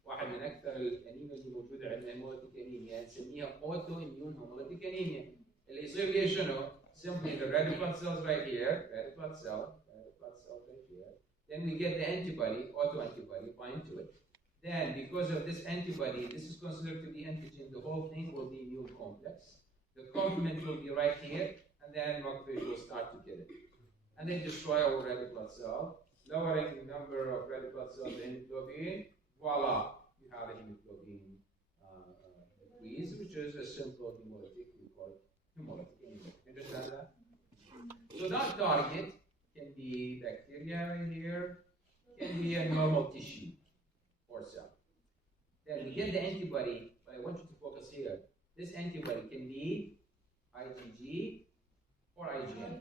واحد من أكثر الأنيميا اللي موجودة عندنا hemolytic anemia نسميها autoimmune hemolytic anemia. اللي يصير فيها شنو؟ Simply the red blood cells right here, red blood cell right here. Then we get the antibody, autoantibody, bind to it. Then, because of this antibody, this is considered to be antigen, the whole thing will be immune complex. The complement will be right here, and then macrophage will start to get it. And then destroy our red blood cell, lowering the number of red blood cells in hemoglobin. Voila, you have a hemoglobin decrease, which is a simple hemolytic, we call it hemolytic anemia. Understand that? So that target can be bacteria right here, can be a normal tissue or cell. Then we get the antibody, but I want you to focus here. This antibody can be IgG or IgM,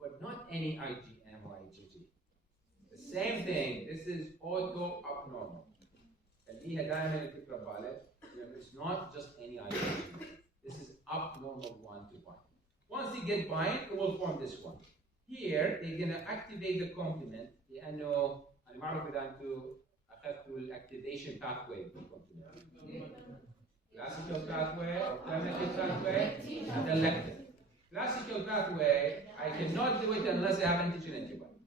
but not any IgM or IgG. The same thing, this is auto-abnormal. خليها دائما الفكرة ببالك. It's not just any IgG. This is abnormal one to bind. Once you get bind, it will form this one. Here, they're going to activate the complement. لأنه أنا ما أعرف إذا أنتم أخذتوا الactivation pathway بالcomplement. Classical pathway, alternative pathway, and elective. Classical pathway, I cannot do it unless I have antigen antibody.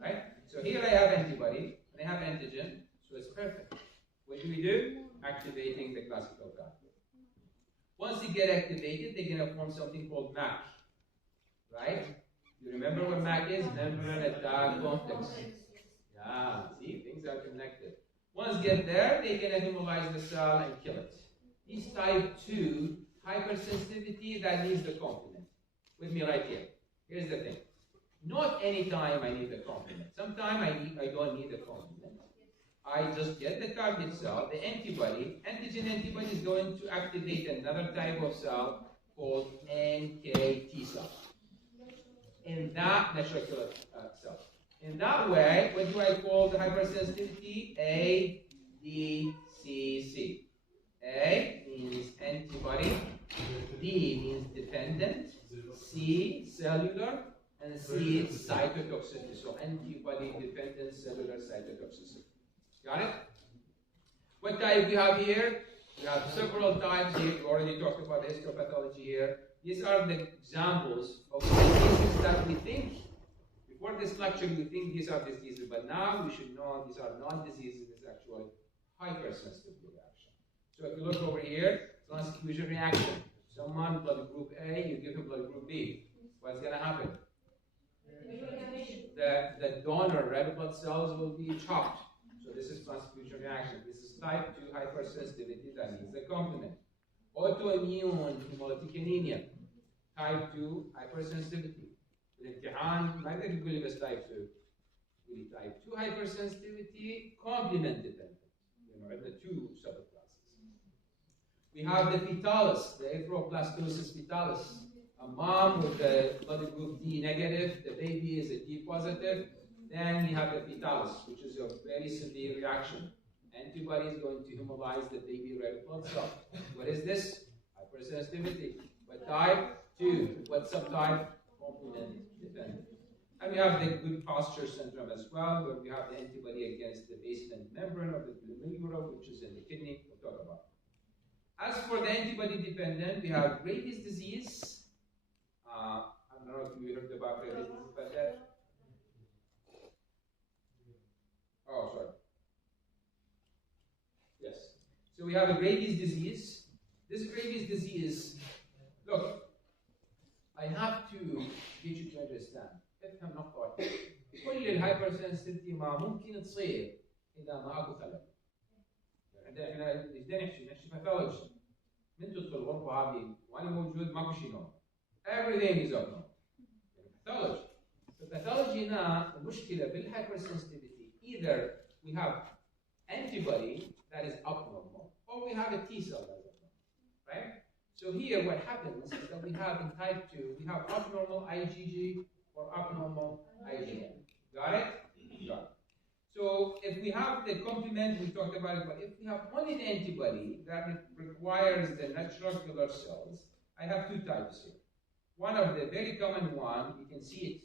Right? So here I have antibody, and I have antigen, so it's perfect. What do? Activating the classical pathway. Once you get activated, they're going to form something called MAC. Right? You remember what MAC is? Membrane attack complex. Yeah, see, things are connected. Once get there, they're going to hemolyze the cell and kill it. This type 2 hypersensitivity that needs the complement. With me right here. Here's the thing. Not any time I need the complement. Sometimes I don't need the complement. I just get the target cell, the antibody. Antigen antibody is going to activate another type of cell called NKT cell. In that natural killer cell. In that way, what do I call the hypersensitivity? ADCC. A means antibody, D means dependent, C cellular, and C cytotoxicity. So antibody dependent cellular cytotoxicity. Got it? What type we have here? We have several types here. We already talked about the histopathology here. These are the examples of diseases that we think. Before this lecture, we think these are diseases, but now we should know these are not diseases. It's actually hypersensitive reaction. So if you look over here, transfusion reaction. Someone blood group A, you give him blood group B. What's going to happen? The donor red blood cells will be chopped. So this is transfusion reaction. This is type 2 hypersensitivity that needs the complement. Autoimmune hemolytic anemia. Type 2 hypersensitivity. الامتحان ما يقدر يقول لي بس type 2. يقول لي type 2 hypersensitivity complement dependent. عندنا two subclasses. We have the fetalis, the erythroplastosis fetalis. A mom with the blood group D negative, the baby is a D positive. Then we have the fetalis, which is a very severe reaction. Antibody is going to hemolyze the baby red blood cell. What is this? Hypersensitivity. What type? 2. What subtype? Complement dependent. And we have the good posture syndrome as well, where we have the antibody against the basement membrane of the glomeruli, which is in the kidney. We'll talk about. As for the antibody dependent, we have rabies disease. I don't know if you heard about rabies disease, but that. Oh, sorry. Yes. So we have a rabies disease. This rabies disease, look, I have to get you to understand. افهم نقطة واحدة. كل الهايبرسنسيتيفيتي ما ممكن تصير إذا ما أكو خلل. عندنا احنا بدنا نحكي pathology. من تدخل الغرفة هذه وأنا موجود ماكو شيء نوع. Everything is abnormal. Pathology. الباثولوجي هنا المشكلة بالهايبرسنسيتيفيتي. Either we have antibody that is abnormal, or we have a T cell reservoir, right? So here what happens is that we have in type 2, we have abnormal IgG or abnormal IgM. Got it? Got it. So if we have the complement, we talked about it, but if we have only the antibody that requires the natural killer cells, I have two types here. One of the very common one, you can see it,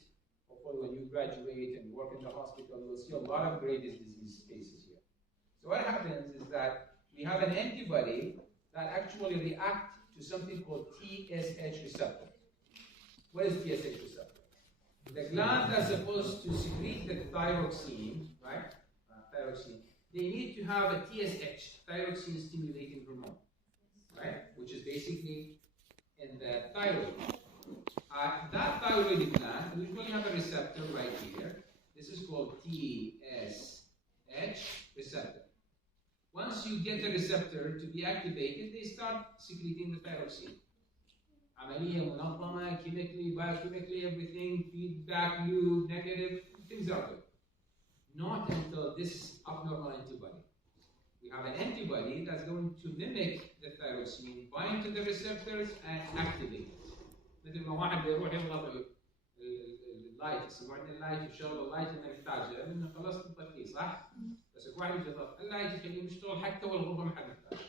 hopefully when you graduate and work in the hospital, you'll see a lot of Graves' disease cases here. So what happens is that we have an antibody that actually reacts to something called TSH receptor. What is TSH receptor? The gland that's supposed to secrete the thyroxine, right? Thyroxine. They need to have a TSH, thyroxine stimulating hormone, right? Which is basically in the thyroid. That thyroid gland, we usually have a receptor right here. This is called TSH receptor. Once you get the receptor to be activated, they start secreting the thyroxine. عملية منظمة, chemically, biochemically, everything, feedback loop, negative, things are good. Not until this abnormal antibody. We have an antibody that's going to mimic the thyroxine, bind to the receptors, and activate it. مثل ما واحد يروح يضغط اللايت، سمعنا اللايت يشغل اللايت لما يحتاجه، لأنه خلصت التطفيه صح؟ بس واحد يجي يضغط اللايت يخليه يشتغل حتى والغرفة ما حد محتاجه.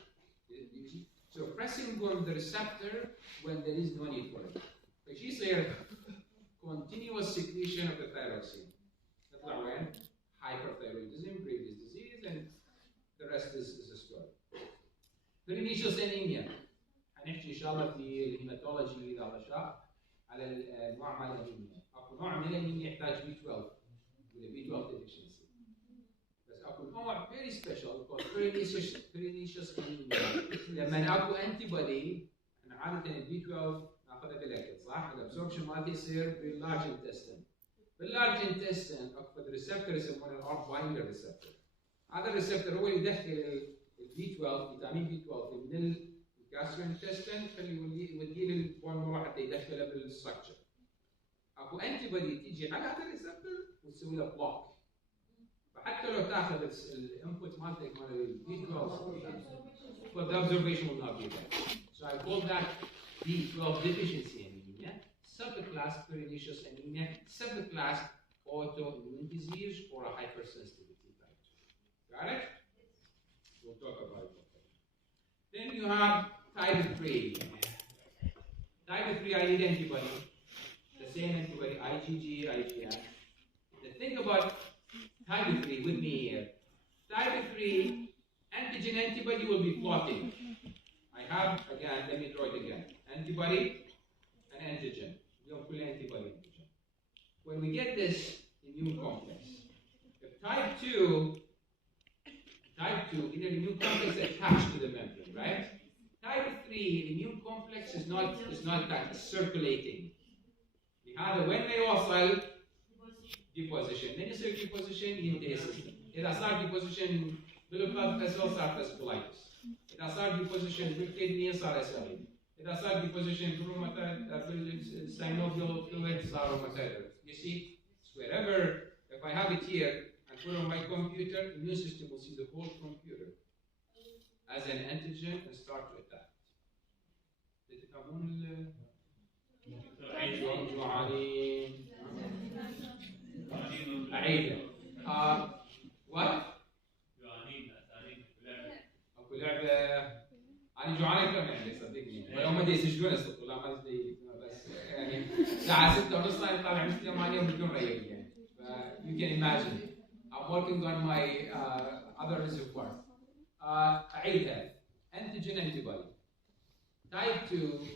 So pressing on the receptor when there is no need for it. فش يصير؟ Continuous secretion of the thyroxine. تطلع وين؟ Hyperthyroidism, Graves' disease, and the rest is a story. Pernicious anemia. هنحكي إن شاء الله في الهيماتولوجي إذا الله شاء على الأنواع مال الأنيميا. أكو نوع من الأنيميا يحتاج B12 ولا B12 deficiency. بس أكو نوع very special called pernicious anemia. لما أكو antibody إحنا عادة ال B12 ناخذها بالأكل صح؟ الابزوربشن مالته يصير باللارج intestine. باللارج intestine أكو ريسبتور يسمونه الأرب بايندر ريسبتور. هذا الريسبتور هو اللي يدخل ال B12 فيتامين B12 من gastrointestinal خليه يوديه للبون مرة حتى يدخله بالستراكشر. اكو انتي بودي تيجي على هذا الريسبتور وتسوي له بلوك. فحتى لو تاخذ الانبوت مالتك مال البي 12 but the observation will not be there. So I call that B12 deficiency anemia, subclass pernicious anemia, subclass autoimmune disease or a hypersensitivity type. Got it? We'll talk about it. Then you have type 3. Type 3, I need antibody. The same antibody, IgG, IgM. The thing about type 3 with me here, type 3 antigen antibody will be plotting. I have, again, let me draw it again. Antibody and antigen. We'll put antibody antigen. When we get this immune complex, if type 2, in an immune complex attached to the membrane, right? Type 3, immune complex is not that, it's circulating. لهذا when they يوصل deposition, then يصير deposition ينتهي السيستم. إذا صار deposition بالبلاد فيسل صار فاسكولايتس. إذا صار deposition بالكدني صار أساليب. إذا صار deposition بالsynovial fluid صار rheumatoid. You see, it's wherever, if I have it here and put it on my computer, the immune system will see the whole computer as an antigen and start to attack. تتفهمون جوعانين أعيدها. what؟ جوعانين أكو لعبة أنا جوعان كم يعني صدقني ويوم ما دي يسجلون الصدق لا ما دي بس يعني الساعة 6:30 طالع من 8 بدون ريق يعني. You can imagine. I'm working on my other reservoirs. أعيدها. Antigen antibody. Type 2,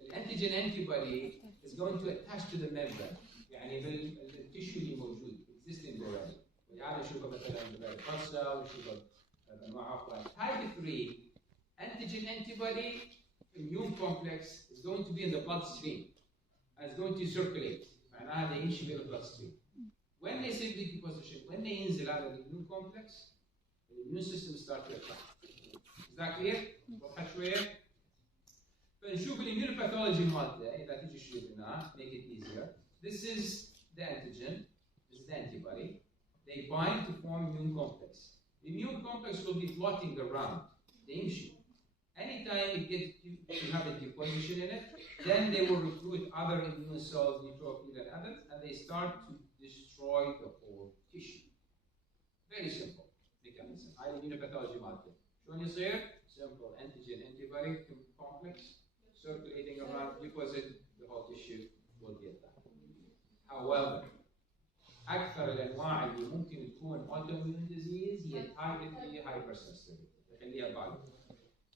the antigen antibody is going to attach to the membrane. يعني بالتشو اللي موجود existing already. ولهذا نشوفه مثلا بالفرصة ونشوفه بأنواع أخرى. Type 3, antigen antibody immune complex is going to be in the bloodstream and it's going to circulate. معناها هذا يمشي بين bloodstream. When they say deposition, when they ينزل هذا immune complex, the immune system starts to attack. Is that clear? وضحت شوية؟ فنشوف الاميون pathology مالته إذا تيجي شوية هنا, make it easier. This is the antigen, this is the antibody. They bind to form immune complex. The immune complex will be floating around. يمشوا. Anytime you have a deposition in it, then they will recruit other immune cells, neutrophils and others, and they start to destroy the whole tissue. Very simple mechanism. هاي immunopathology مالته. شلون يصير؟ Simple antigen antibody complex circulating around, deposit the whole tissue will get that. However, أكثر الأنواع اللي ممكن تكون autoimmune disease هي type 3 hypersensitivity. خليها بالك.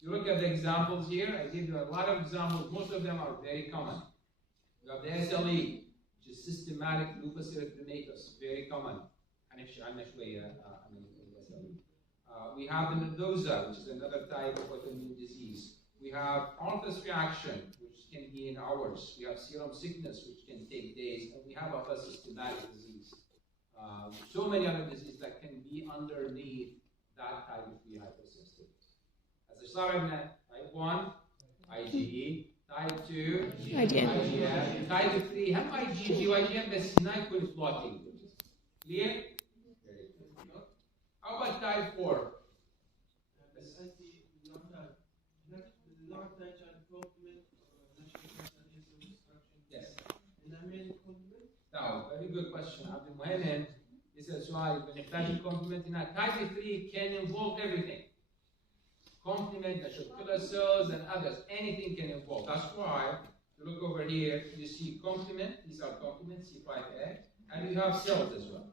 You look at the examples here, I give you a lot of examples, most of them are very common. You have the SLE, which is systematic lupus erythematosus, very common. We have the nodosa, which is another type of autoimmune disease. We have Arthur's reaction, which can be in hours. We have serum sickness, which can take days. And we have other systematic disease. So many other diseases that can be underneath that type of hypersensitivity. As I saw in type 1, IgE, type 2, IgM, type 3, هم IgG وIgM بس هنا يكون floating. Clear? Very good. How about type 4? Yes. Now, very good question. عبد المهيمن يسأل سؤال بنحتاج الكومبلمنت هنا. Type 3 can involve everything. Complement, the killer cells and others, anything can involve. That's why you look over here, you see complement, these are complements, C5A, and you have cells as well.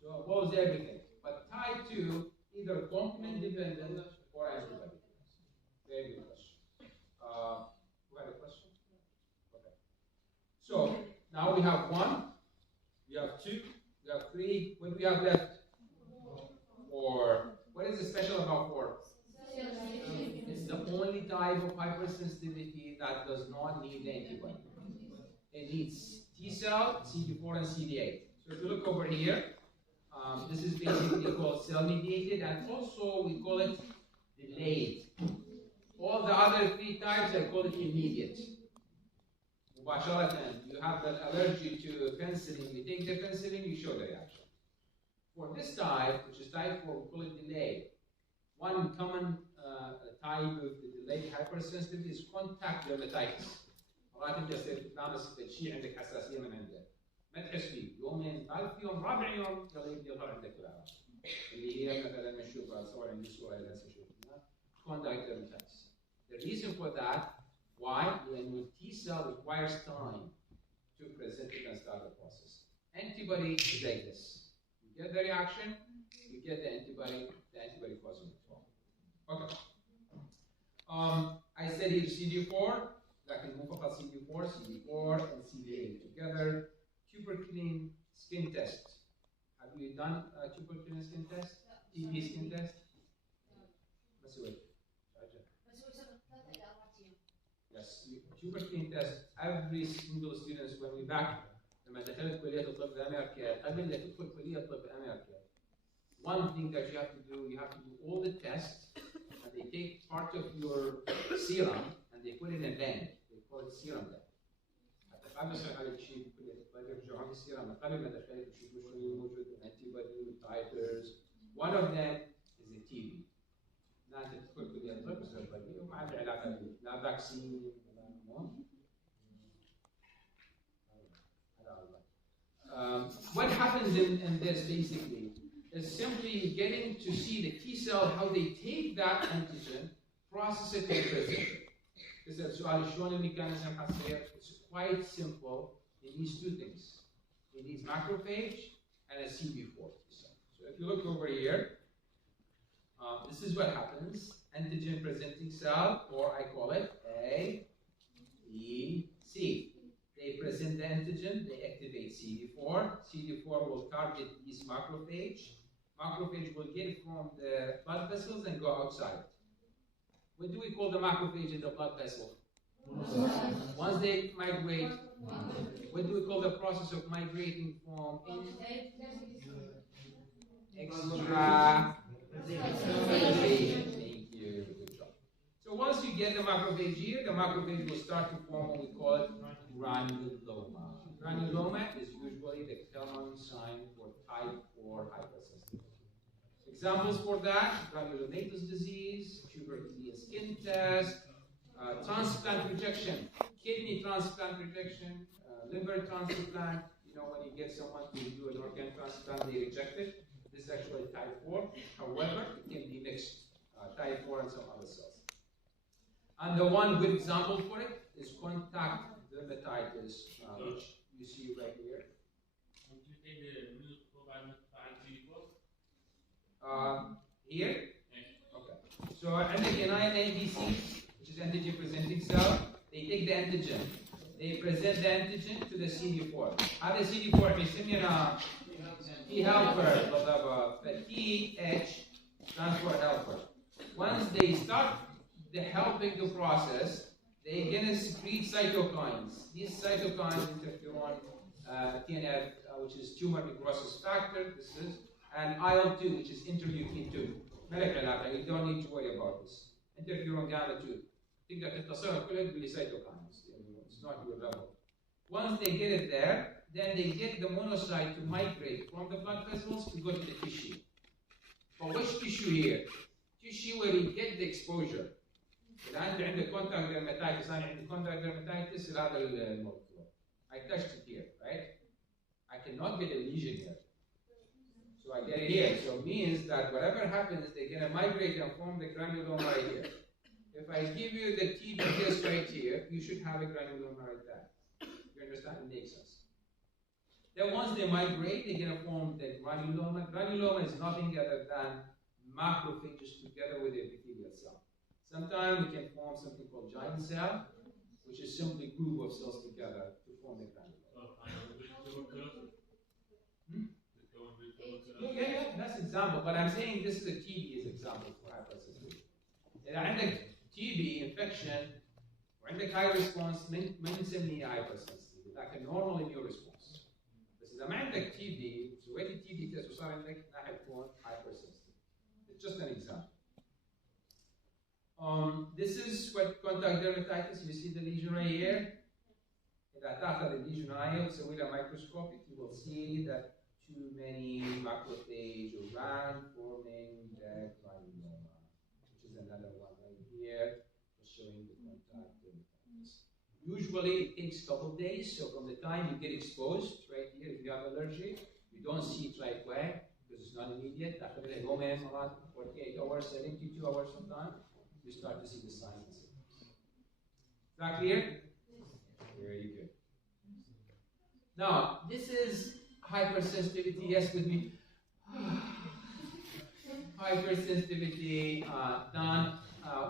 So it involves everything. But type 2, either complement dependent or antibody. Very good question. Who had a question? Okay. So now we have 1, we have 2, we have 3. What do we have left? 4. What is special about 4? It's the only type of hypersensitivity that does not need antibody. It needs T cell, CD4, and CD8. So if you look over here, this is basically called cell-mediated, and also we call it delayed. All the other 3 types, I call it immediate. مباشرة, you have an allergy to penicillin, you take the penicillin, you show the reaction. For this type, which is type 4, we call it delayed. One common type of the delayed hypersensitivity is contact dermatitis. مرات انت لامس شيء عندك حساسيه من عنده ما تحس فيه يومين ثالث يوم رابع يوم يلا يبدا يظهر عندك العلاج اللي هي مثلا نشوفها صور عندي صوره هسه شوفنا contact dermatitis. The reason for that, why? When T cell requires time to present it and start the process. Antibody is like this. You get the reaction, you get the antibody causing it. Okay. I said here CD4, لكن مو فقط CD4, CD4 and CD8 together. Tuberculin skin test. Have you done a tuberculin skin test? TB skin test? ما سويت. Yes, tuberculin test. Every single student when we back لما دخلت كلية الطب في أمريكا قبل لا تدخل كلية الطب في أمريكا. One thing that you have to do all the tests, and they take part of your serum and they put it in a bank. They call it serum bank. قبل هذا الشيء يرجعون السيرم قبل ما دخلت يشوفوا شو موجود antibody titers. One of them is the TB. ناس تدخل كلية الطب وما عندها علاقة به، لا فاكسين ولا what happens in this basically is simply getting to see the T cell, how they take that antigen, process it, and present it. This is سؤال شلون الميكانيزم حتصير. It's quite simple. It needs 2 things. It needs macrophage and a CD4 T cell. So if you look over here, this is what happens. Antigen presenting cell, or I call it A, E, C. They present the antigen, they activate CD4. CD4 will target these macrophage. Macrophage will get from the blood vessels and go outside. What do we call the macrophage in the blood vessel? Once they migrate, what do we call the process of migrating from extra? Thank you. Good job. So once you get the macrophage here, the macrophage will start to form what we call it granuloma. Granuloma is usually the common sign for type 4 hypersensitivity. Examples for that: granulomatous disease, tuberculosis skin test, transplant rejection, kidney transplant rejection, liver transplant. You know, when you get someone to do an organ transplant, they reject it. This is actually type 4. However, it can be mixed, type 4 and some other cells. And the one good example for it is contact dermatitis, which you see right here. Here? Okay. So عندك NADC, which is antigen presenting cell. They take the antigen. They present the antigen to the CD4. هذا CD4 بيسمينا T helper بالضبط. TH stands for helper. Once they start helping the process, they gonna secrete cytokines. These cytokines interferon, TNF, which is tumor necrosis factor. This is, and IL-2, which is interleukin 2. You don't need to worry about this. Interferon gamma 2. تقدر تتصل كلها تقول لي cytokines. It's not your level. Once they get it there, then they get the monocyte to migrate from the blood vessels to go to the tissue. But which tissue here? Tissue where you get the exposure. إذا أنت عندك contact dermatitis، أنا عندي contact dermatitis، هذا الموضوع. I touched it here, right? I cannot get a lesion here. So I get it here. So it means that whatever happens, they're going to migrate and form the granuloma right here. If I give you the TB test right here, you should have a granuloma right there. You understand? It makes sense. Then once they migrate, they're going to form the granuloma. Granuloma is nothing other than macrophages together with the epithelial cell. Sometimes we can form something called giant cell, which is simply a group of cells together to form the granuloma. Yeah, that's example. But I'm saying this is a TB as example for hypersensitivity. إذا عندك TB infection وعندك high response ما نسميه hypersensitivity، لكن normal immune response. بس إذا ما عندك TB سويت الTB test وصار عندك راح تكون hypersensitive. It's just an example. This is what contact dermatitis. You see the lesion right here. إذا تأخذ الليجن هاي وتسوي له microscopic, you will see that too many macrophage around forming the granuloma, which is another one right here, just showing the contact dermatitis. Usually it takes a couple of days, so from the time you get exposed, right here, if you have allergy, you don't see it right away because it's not immediate. After 48 hours, 72 hours sometimes, you start to see the signs and symptoms. Is that clear? Very good. Now, this is hypersensitivity. Yes, with me. Hypersensitivity done.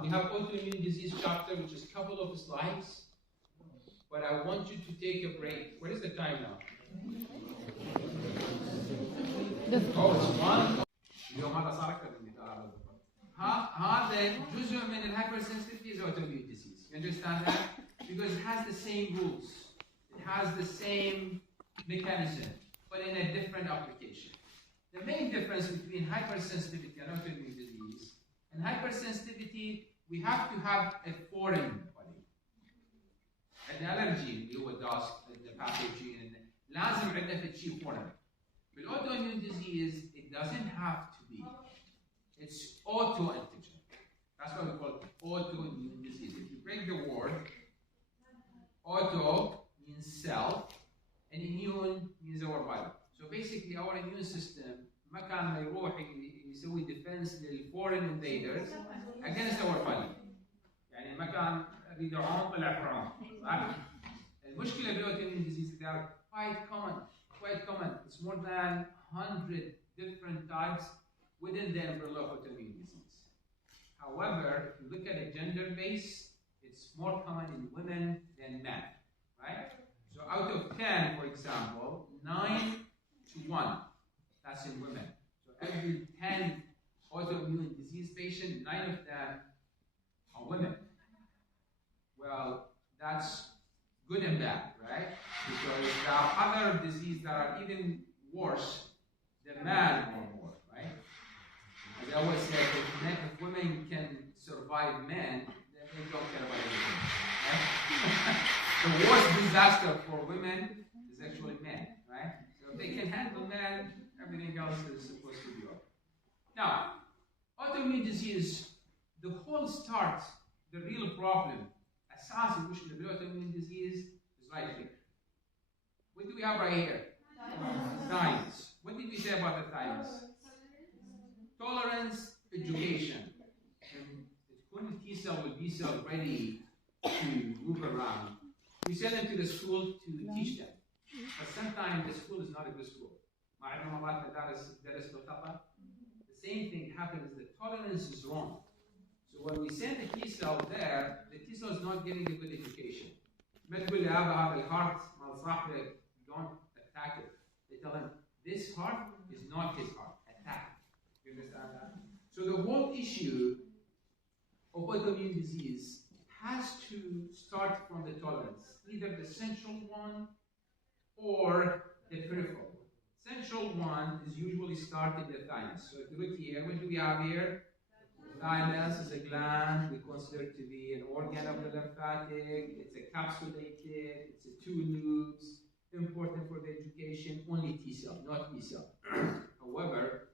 We have autoimmune disease chapter, which is a couple of slides. But I want you to take a break. What is the time now? Oh, it's 1. اليوم هذا صار أكثر من هذا جزء من الhypersensitivity is autoimmune disease. You understand that? Because it has the same rules. It has the same mechanism, but in a different application. The main difference between hypersensitivity and autoimmune disease, in hypersensitivity, we have to have a foreign body. An allergy اللي هو dust, the pathogen, لازم عندنا في شيء foreign. With autoimmune disease, it doesn't have to be. It's auto-antigen. That's why we call it autoimmune disease. If you break the word, auto means self, and immune means our body. So basically, our immune system مكان ما يروح يسوي defense للforeign invaders against our body. يعني مكان اريد اعوم طلع فرعون. المشكلة بالautoimmune disease they are quite common. It's more than 100 different types within the umbrella of autoimmune disease. However, if you look at a gender base, it's more common in women than men, right? So out of 10, for example, 9 to 1, that's in women. So every 10 autoimmune disease patient, 9 of them are women. Well, that's good and bad, right? Because there are other diseases that are even worse than men or more, right? As I always say, if women can survive men, then they don't care about anything, right? The worst disaster for women is actually men, right? So if they can handle men, everything else is supposed to be okay. Now, autoimmune disease, the whole start, the real problem, أساس المشكلة بالautoimmune disease is right here. What do we have right here? Thymus. What did we say about the thymus? Tolerance, education. When the T cell will B cell ready to move around, we send them to the school to teach them. But sometimes the school is not a good school. The same thing happens, the tolerance is wrong. So when we send the T cell there, the T cell is not getting a good education. Don't attack it. They tell him, this heart is not his heart. Attack it. You understand that? So the whole issue of autoimmune disease has to start from the tolerance, either the central one or the peripheral one. Central one is usually started in the thymus. So if you look here, what do we have here? Thymus is a gland we consider to be an organ of the lymphatic. It's encapsulated. It's a two lobes. Important for the education. Only T cell, not B cell. However,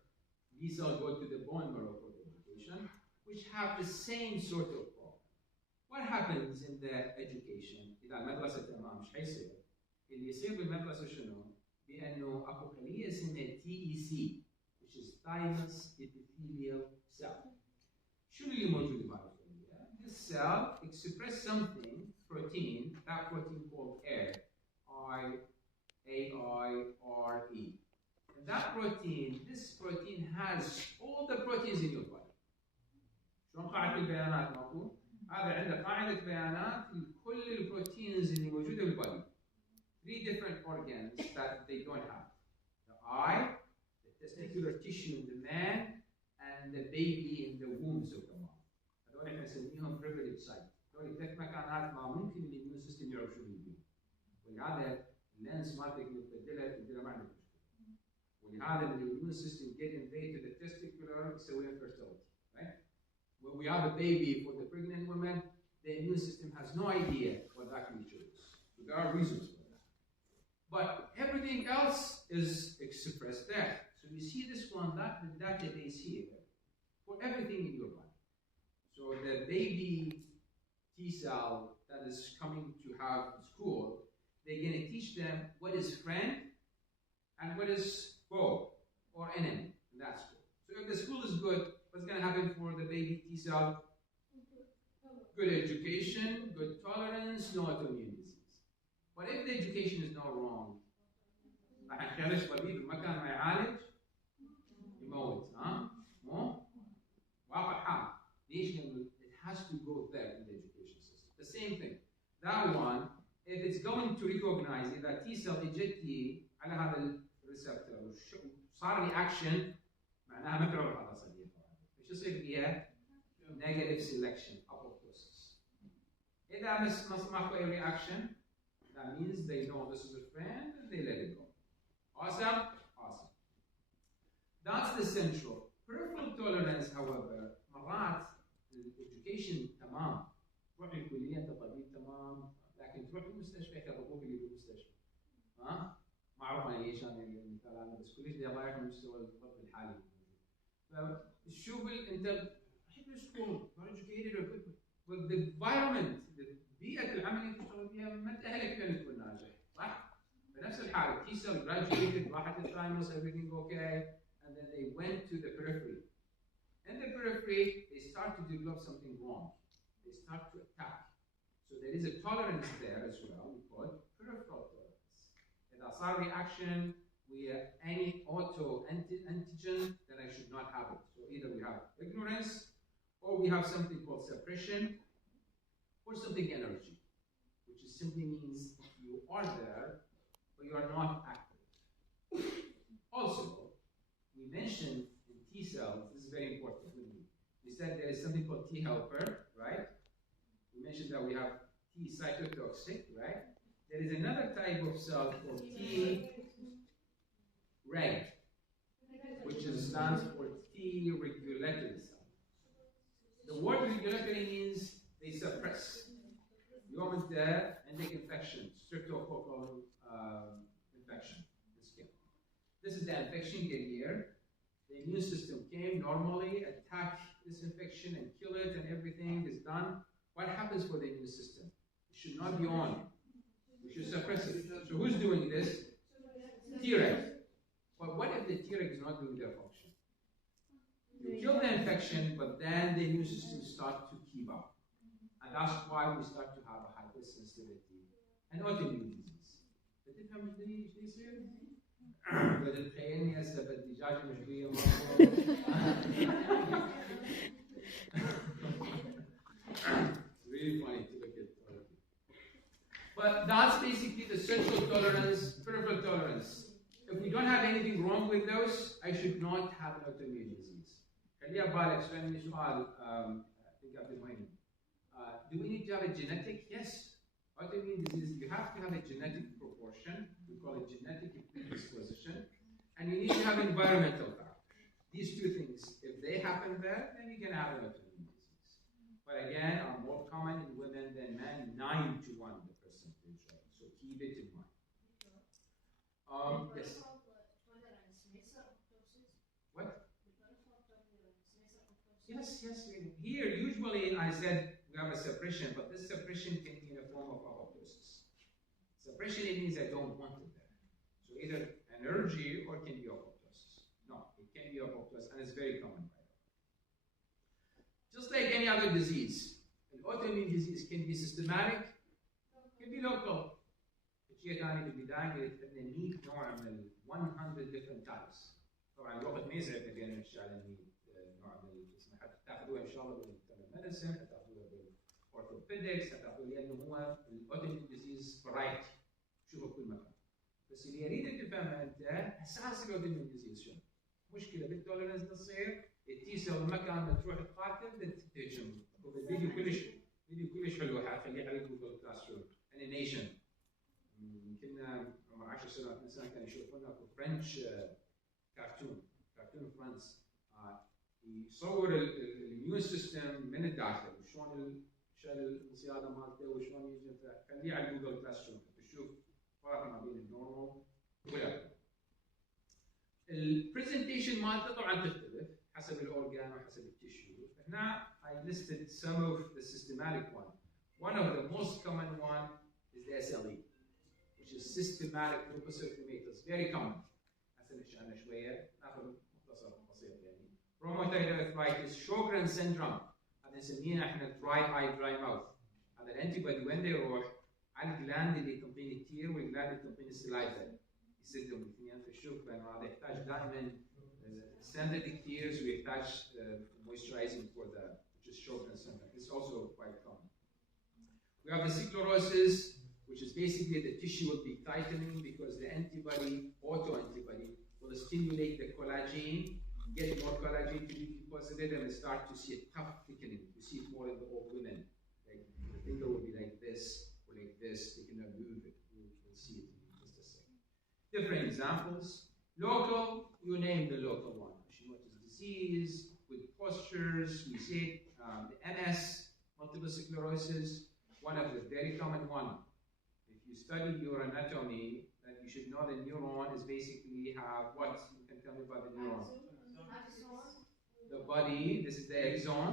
B cells go to the bone marrow for the education, which have the same sort of problem. What happens in the education؟ إذا المدرسة تمام مش حيصير. اللي يصير بالمدرسة شنو؟ بأنه أكو خلية اسمها TEC, which is thymus epithelial cell. شنو اللي موجود بهاي الخلية؟ This cell express something, protein, that protein called AIRE, A-I-R-E. And that protein, this protein has all the proteins in your body. شلون قاعدة البيانات ماكو؟ هذا عنده قاعدة بيانات لكل البروتينز اللي موجودة بالبody. 3 different organs that they don't have. The eye, the testicular tissue in the man, and the baby in the wombs of the mom. هذول احنا نسميهم privileged site. هذول 3 مكانات ما ممكن الاميون سيستم يعرف شو يبي. ولهذا اللينس مالتك تبدلها ما عندك مشكلة. ولهذا الاميون سيستم get invaded to the testicular يسويها fertility. Right? When we have a baby for the pregnant woman, the immune system has no idea what that creature is. So there are reasons for that. But everything else is expressed there. So you see this one, the database here, for everything in your body. So the baby T cell that is coming to have school, they're going to teach them what is friend and what is foe or enemy in that school. So if the school is good, what's going to happen for the baby T cell? Good education, good tolerance, no autoimmune disease. But if the education is not wrong, راح نخلص طبيب بمكان ما يعالج يموت ها؟ مو؟ واقع حال. ليش؟ لأنه it has to go there in the education system. The same thing. That one, if it's going to recognize إذا T cell اجتي على هذا الريسبتور صار reaction معناها ما تعرف هذا صديق. ايش يصير فيها؟ Negative selection, apoptosis. إذا ما في reaction, that means they know this is a friend and they let it go. Awesome? Awesome. That's the central. Peripheral tolerance, however, مرات education تمام. تروح الكلية أنت طبيب تمام، لكن تروح المستشفى يخربوك اللي بالمستشفى. ها؟ ما أعرف أنا ليش أنا المثال هذا بس كلش ده ضايع من مستوى الطب الحالي. فشوف أنت school, not educated or good, but the environment, البيئة العمل اللي تشتغل فيها ما تأهلك أن تكون ناجح، صح؟ بنفس الحالة T cell graduated, راحت الثايموس, everything okay, and then they went to the periphery. In the periphery, they start to develop something wrong. They start to attack. So there is a tolerance there as well, we call it peripheral tolerance. إذا صار reaction with any auto-antigen, then I should not have it. So either we have ignorance, or we have something called suppression, or something energy, which is simply means you are there, but you are not active. Also, we mentioned in T cells, this is very important. We said there is something called T helper, right? We mentioned that we have T cytotoxic, right? There is another type of cell called T reg, which stands for T regulatory cell. The word regulatory means they suppress. You want there and make infection, streptococcal infection in the skin. This is the infection get here. The immune system came normally, attacked this infection and kill it, and everything is done. What happens for the immune system? It should not be on. We should suppress it. So who's doing this? Treg. But what if the Treg is not doing their function? You kill the infection, but then the immune system starts to keep up. And that's why we start to have a hypersensitivity and autoimmune disease. بتفهم الدنيا ايش يصير؟ بدل تخيلني هسه بدي دجاجة مشوية It's really funny to look at all of it. But that's basically the central tolerance, peripheral tolerance. If we don't have anything wrong with those, I should not have an autoimmune disease. خليها بالك سؤالني سؤال do we need to have a genetic? Yes. Autoimmune disease, you have to have a genetic proportion. We call it genetic predisposition. And you need to have environmental factors. These two things, if they happen there, then you can have an autoimmune disease. But again, are more common in women than men, 9 to 1 the percentage rate. So keep it in mind. Yes. What? Yes. Here, usually I said we have a suppression, but this suppression can be in a form of apoptosis. Suppression, it means I don't want it there. So either an allergy or it can be apoptosis. No, it can be apoptosis, and it's very common by the way. Just like any other disease, an autoimmune disease can be systematic, can be local. الشيء الثاني بالبداية قلت لنا 100 نوع من 100 different types. طبعا الوقت ما يسعف بين نمشي على 100 نوع من الجسم، حتاخذوها ان شاء الله بالانترنال ميديسن، حتاخذوها بالاورثوبيدكس، حتاخذوها لانه هو الاوتومين ديزيز فرايتي، شوفه بكل مكان. بس اللي اريد تفهمها انت اساس الاوتومين ديزيز شنو؟ مشكله بالتولرنس تصير التي سيل مكان ما تروح تقاتل تهجم. الفيديو كلش حلو، حخليه على جوجل كلاس روم. انيميشن يمكن عمر 10 سنوات من سنه كانوا يشوفونا في فرنش كرتون فرانس يصور الاميون سيستم من الداخل وشلون شال الانصياده مالته وشلون يجي. خليه على جوجل كلاس روم تشوف فرق ما بين النورمال والابنورمال. البرزنتيشن مالته طبعا تختلف حسب الاورجان وحسب التشيو. هنا I listed some of the systematic one. One of the most common one is the SLE, which is systematic lupus erythematosus, very common. هسه عنها شويه، ناخذ مختصر بسيط يعني. Rheumatoid arthritis, Sjogren's syndrome، هذا نسميه احنا dry eye dry mouth. هذا الانتي بودي وين يروح على الجلاند اللي تنطيني التير والجلاند اللي تنطيني السلايفا، يسدهم الاثنين في الشوك، لانه هذا يحتاج دائما synthetic tears ويحتاج moisturizing for that, which is Sjogren's syndrome. It's also quite common. We have the sclerosis, which is basically the tissue will be tightening because the antibody, autoantibody, will stimulate the collagen, get more collagen to be deposited, and start to see a tough thickening. You see it more in the old women. Like the finger will be like this or like this. They cannot move it. We'll see it in just a second. Different examples. Local, you name the local one. Hashimoto's disease, with postures. We see the MS, multiple sclerosis. One of the very common one. If you study your anatomy, that you should know the neuron is basically have what? You can tell me about the neuron. The body, this is the axon,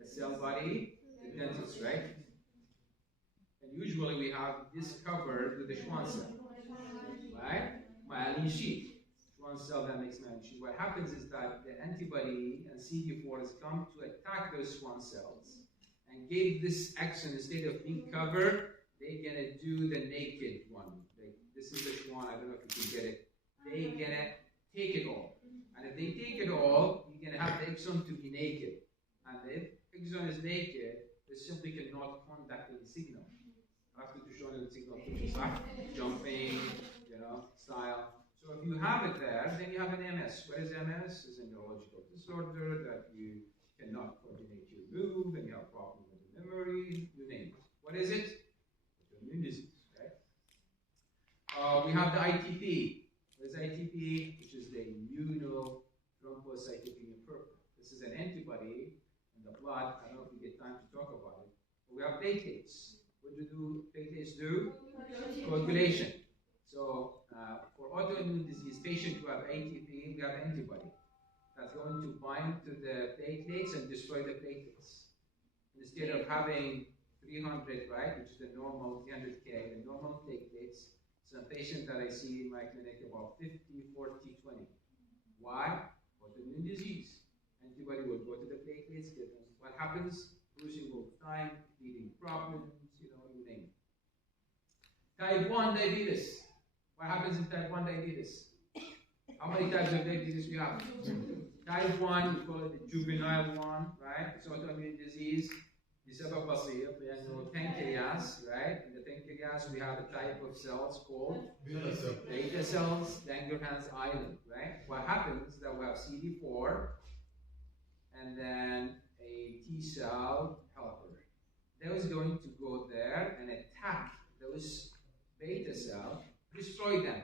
the cell body, the dentils, right? And usually we have this covered with the Schwann cell, right? Myelin sheath. Schwann cell that makes myelin sheath. What happens is that the antibody and CD4 has come to attack those Schwann cells and gave this axon, instead of being covered, they're gonna do the naked one. Like, this is the Schwann, I don't know if you can get it. They're gonna take it all. And if they take it all, you're gonna have the axon to be naked. And if axon is naked, they simply cannot conduct any signal. After to show the signal to jumping, style. So if you have it there, then you have an MS. What is MS? It's a neurological disorder that you cannot coordinate your move, and you have problems with the memory, you name it. What is it? Autoimmune disease, right? We have the ITP. What is ITP? Which is the immunothrombocytopenia purpura. This is an antibody in the blood. I don't know if we get time to talk about it. But we have platelets. What do platelets do? Coagulation. So for autoimmune disease patients who have ATP, we have antibody. that's going to bind to the platelets and destroy the platelets. Instead of having 300, right, which is the normal 300K, the normal platelets, some patients that I see in my clinic about 50, 40, 20. Why? Autoimmune disease. Antibody will go to the platelets, get them. What happens? Losing over time, bleeding problems, you name it. Type 1 diabetes. What happens in type 1 diabetes? How many types of diabetes we have? Type 1, we call it the juvenile one, right? It's autoimmune disease. بسبب بسيط لأنه pancreas, right? In the pancreas we have a type of cells called beta cells, Langerhans island, right? What happens is that we have CD4 and then a T cell helper. That is going to go there and attack those beta cells, destroy them.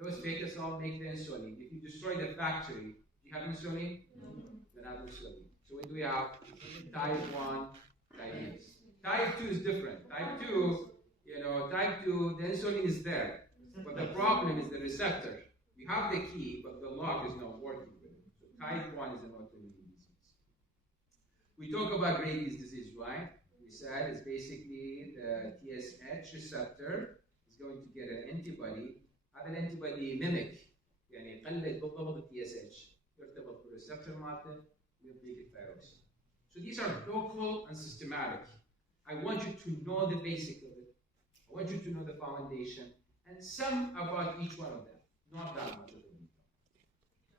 Those beta cells make the insulin. If you destroy the factory, do you have insulin? No. You don't have insulin. So what do we have? Type 1 diabetes. Type 2 is different. Type 2, type 2, the insulin is there. But the problem is the receptor. You have the key, but the lock is not working with it. So type 1 is an autoimmune disease. We talk about Graves' disease, right? We said it's basically the TSH receptor is going to get an antibody. هذا الانتيبادي ميميك يعني يقلد بالضبط التي اس اتش يرتبط بالريسبتور مالته ويعطيك الثايروكسين. So these are local and systematic. I want you to know the basic of it. I want you to know the foundation and some about each one of them. Not that much of them.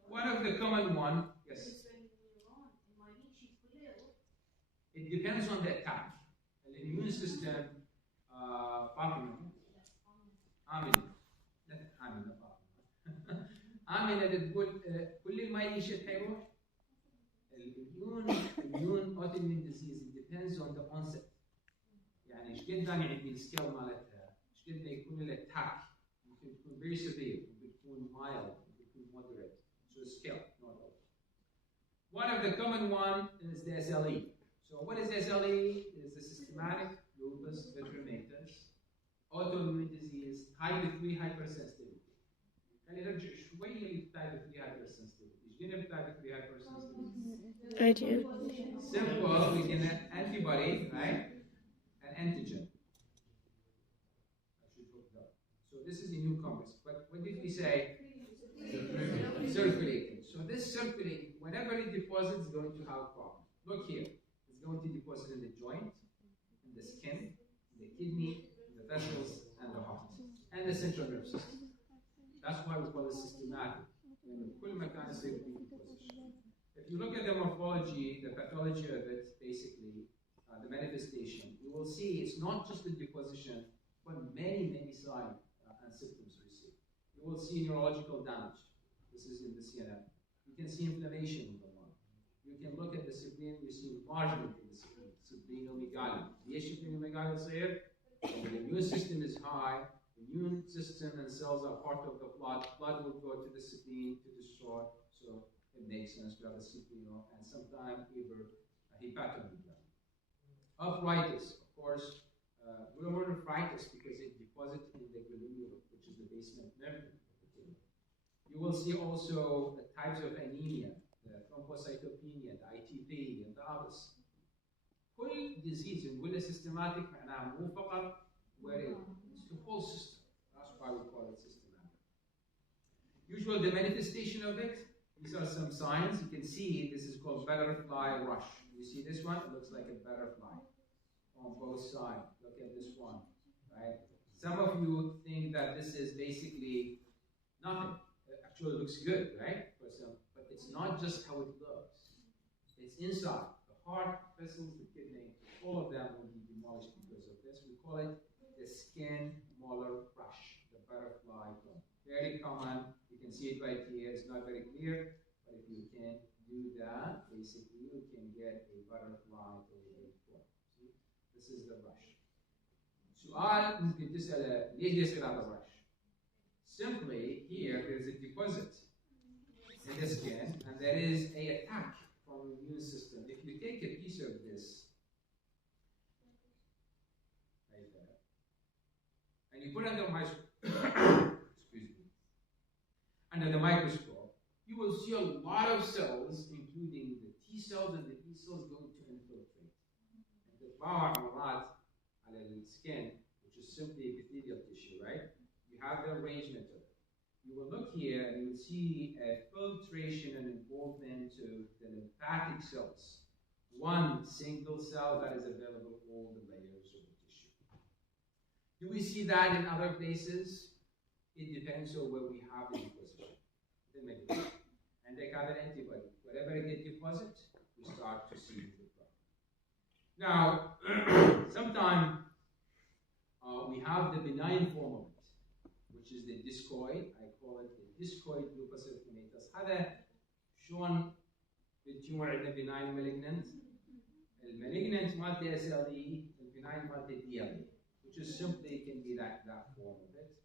One of the common one, yes. It depends on the attack. The immune system, آمنة تقول كل ما يشد حيروح. immune autoimmune disease it depends on the onset. يعني ايش قد يعني السكيل مالتها، ايش قد يكون الاتاك، ممكن يكون very severe، ممكن يكون mild، ممكن يكون moderate. So scale, not all. One of the common one is the SLE. So what is SLE? It's a systematic lupus erythematosus, autoimmune disease, type 3 hypersensitivity. خلينا نرجع شوي للتايب 3 hypersensitivity. ايش قلنا بالتايب 3 hypersensitivity؟ IgM. Simple, we can add antibody, right? An antigen. I should look it up. So this is the newcomers. But what did we say? Circulating. So this circulating, whenever it deposits, it's going to have problems. Look here. It's going to deposit in the joint, in the skin, in the kidney, in the vessels, and the heart, and the central nervous system. That's why we call it systematic. If you look at the morphology, the pathology of it, basically, the manifestation, you will see it's not just the deposition, but many, many signs and symptoms we see. You will see neurological damage. This is in the CNM. You can see inflammation in the lung. You can look at the spleen, you see enlargement in the spleen, splenomegaly. ليش splenomegaly يصير? When the immune system is high, the immune system and cells are part of the blood. Blood will go to the spleen to destroy. So it makes sense to have a spleno and sometimes even a hepatomegaly. Arthritis, of course, glomerulonephritis because it deposits in the glomerulus, which is the basement membrane. You will see also the types of anemia, the thrombocytopenia, the ITP, and the others. كل disease نقول systematic معناها مو فقط where it's the whole system. That's why we call it systematic. Usually the manifestation of it, these are some signs. You can see this is called butterfly rush. You see this one? It looks like a butterfly on both sides. Look at this one, right? Some of you think that this is basically nothing. It actually looks good, right? But it's not just how it looks. It's inside. The heart, vessels, the kidney, all of them will be demolished because of this. We call it the skin molar rush, the butterfly cone. Very common. You can see it right here. It's not very clear, but if you can do that, basically you can get a butterfly cone. See? This is the rush. سؤال ممكن تسأله ليش يصير هذا الرش؟ Simply here there is a deposit in the skin and there is an attack from the immune system. If you take a piece of this right there and you put it under the microscope, excuse me, under the microscope, you will see a lot of cells, including the T cells and the B cells, going to infiltrate. And the bar on the skin, which is simply epithelial tissue, right? You have the arrangement of it. You will look here and you will see a filtration and involvement to the lymphatic cells. One single cell that is available for all the layers of the tissue. Do we see that in other places? It depends on where we have the deposition. And they have an antibody. Wherever they deposit, we start to see the problem. Now, sometimes we have the benign form of it, which is the discoid. I call it the discoid lupus erythematosus. هذا شلون التيومر عندنا benign malignant. المalignant مالته SLE, the benign مالته DLE, which is simply can be that form of it.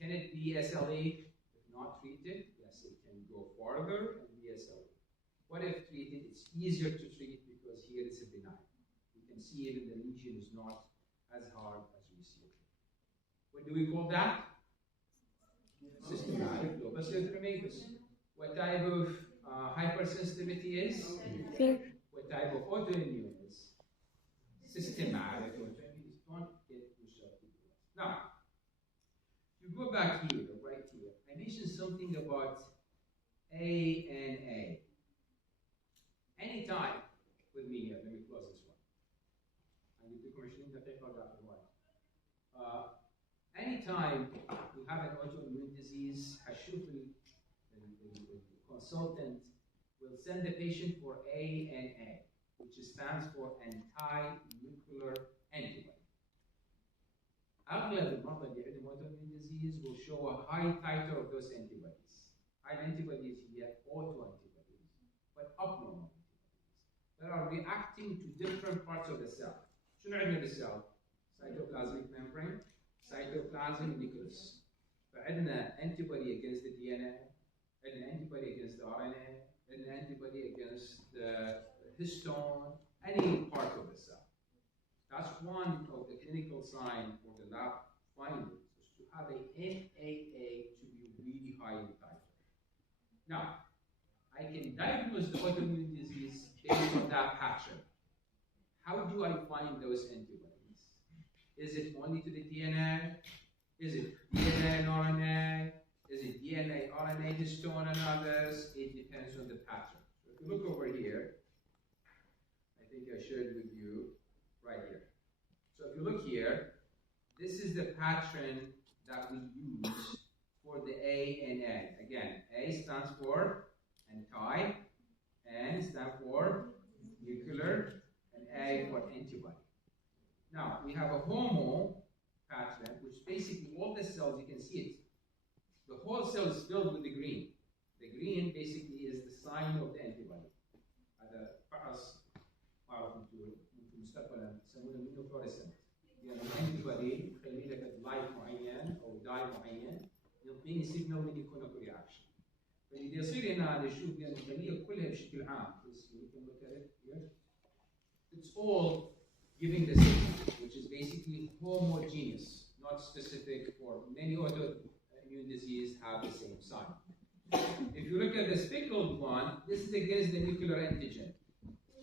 Can it be SLE if not treated? Yes, it can go farther and be SLE. What if treated? It's easier to treat because here it's a benign. You can see even the lesion is not as hard as we see it. What do we call that? Systematic lupus erythematosus. What type of hypersensitivity is? What type of autoimmune is? Systematic autoimmune. Don't get yourself to do it. Now, you go back here, right here. I mentioned something about ANA. Anytime with me here, let me close this one. I need to commission the paper after one. Anytime you have an autoimmune disease, the consultant will send the patient for ANA, which stands for anti-nuclear antibody. أغلب المرضى اللي عندهم autoimmune disease will show a high titer of those antibodies. High antibodies here, autoantibodies, but abnormal antibodies that are reacting to different parts of the cell. شنو عندنا بالcell? Cytoplasmic membrane, cytoplasmic nucleus. فعندنا antibody against the DNA, عندنا antibody against the RNA, عندنا antibody against the histone, any part of the cell. That's one of the clinical signs for the lab findings, is to have a NAA to be really high in titer. Now, I can diagnose the autoimmune disease based on that pattern. How do I find those antibodies? Is it only to the DNA? Is it DNA and RNA? Is it DNA, RNA, histone, and others? It depends on the pattern. So if you look over here, I think I shared with you right here. So if you look here, this is the pattern that we use for the A and N. Again, A stands for anti, N stands for nuclear, and A for antibody. Now, we have a homo pattern, which basically all the cells, you can see it. The whole cell is filled with the green. The green basically is the sign of the antibody. هذا فحص ما أعرف أنتم مستقبلا يسمونه immunofluorescent. يعني الانتيبودي يخلي لك لايت معين أو داي معين يعطيني سيجنال من يكون اكو رياكشن. فاللي يصير هنا نشوف يعني الخلية كلها بشكل عام. It's all giving the signal, which is basically homogeneous, not specific for many autoimmune diseases have the same sign. If you look at the speckled one, this is against the nuclear antigen.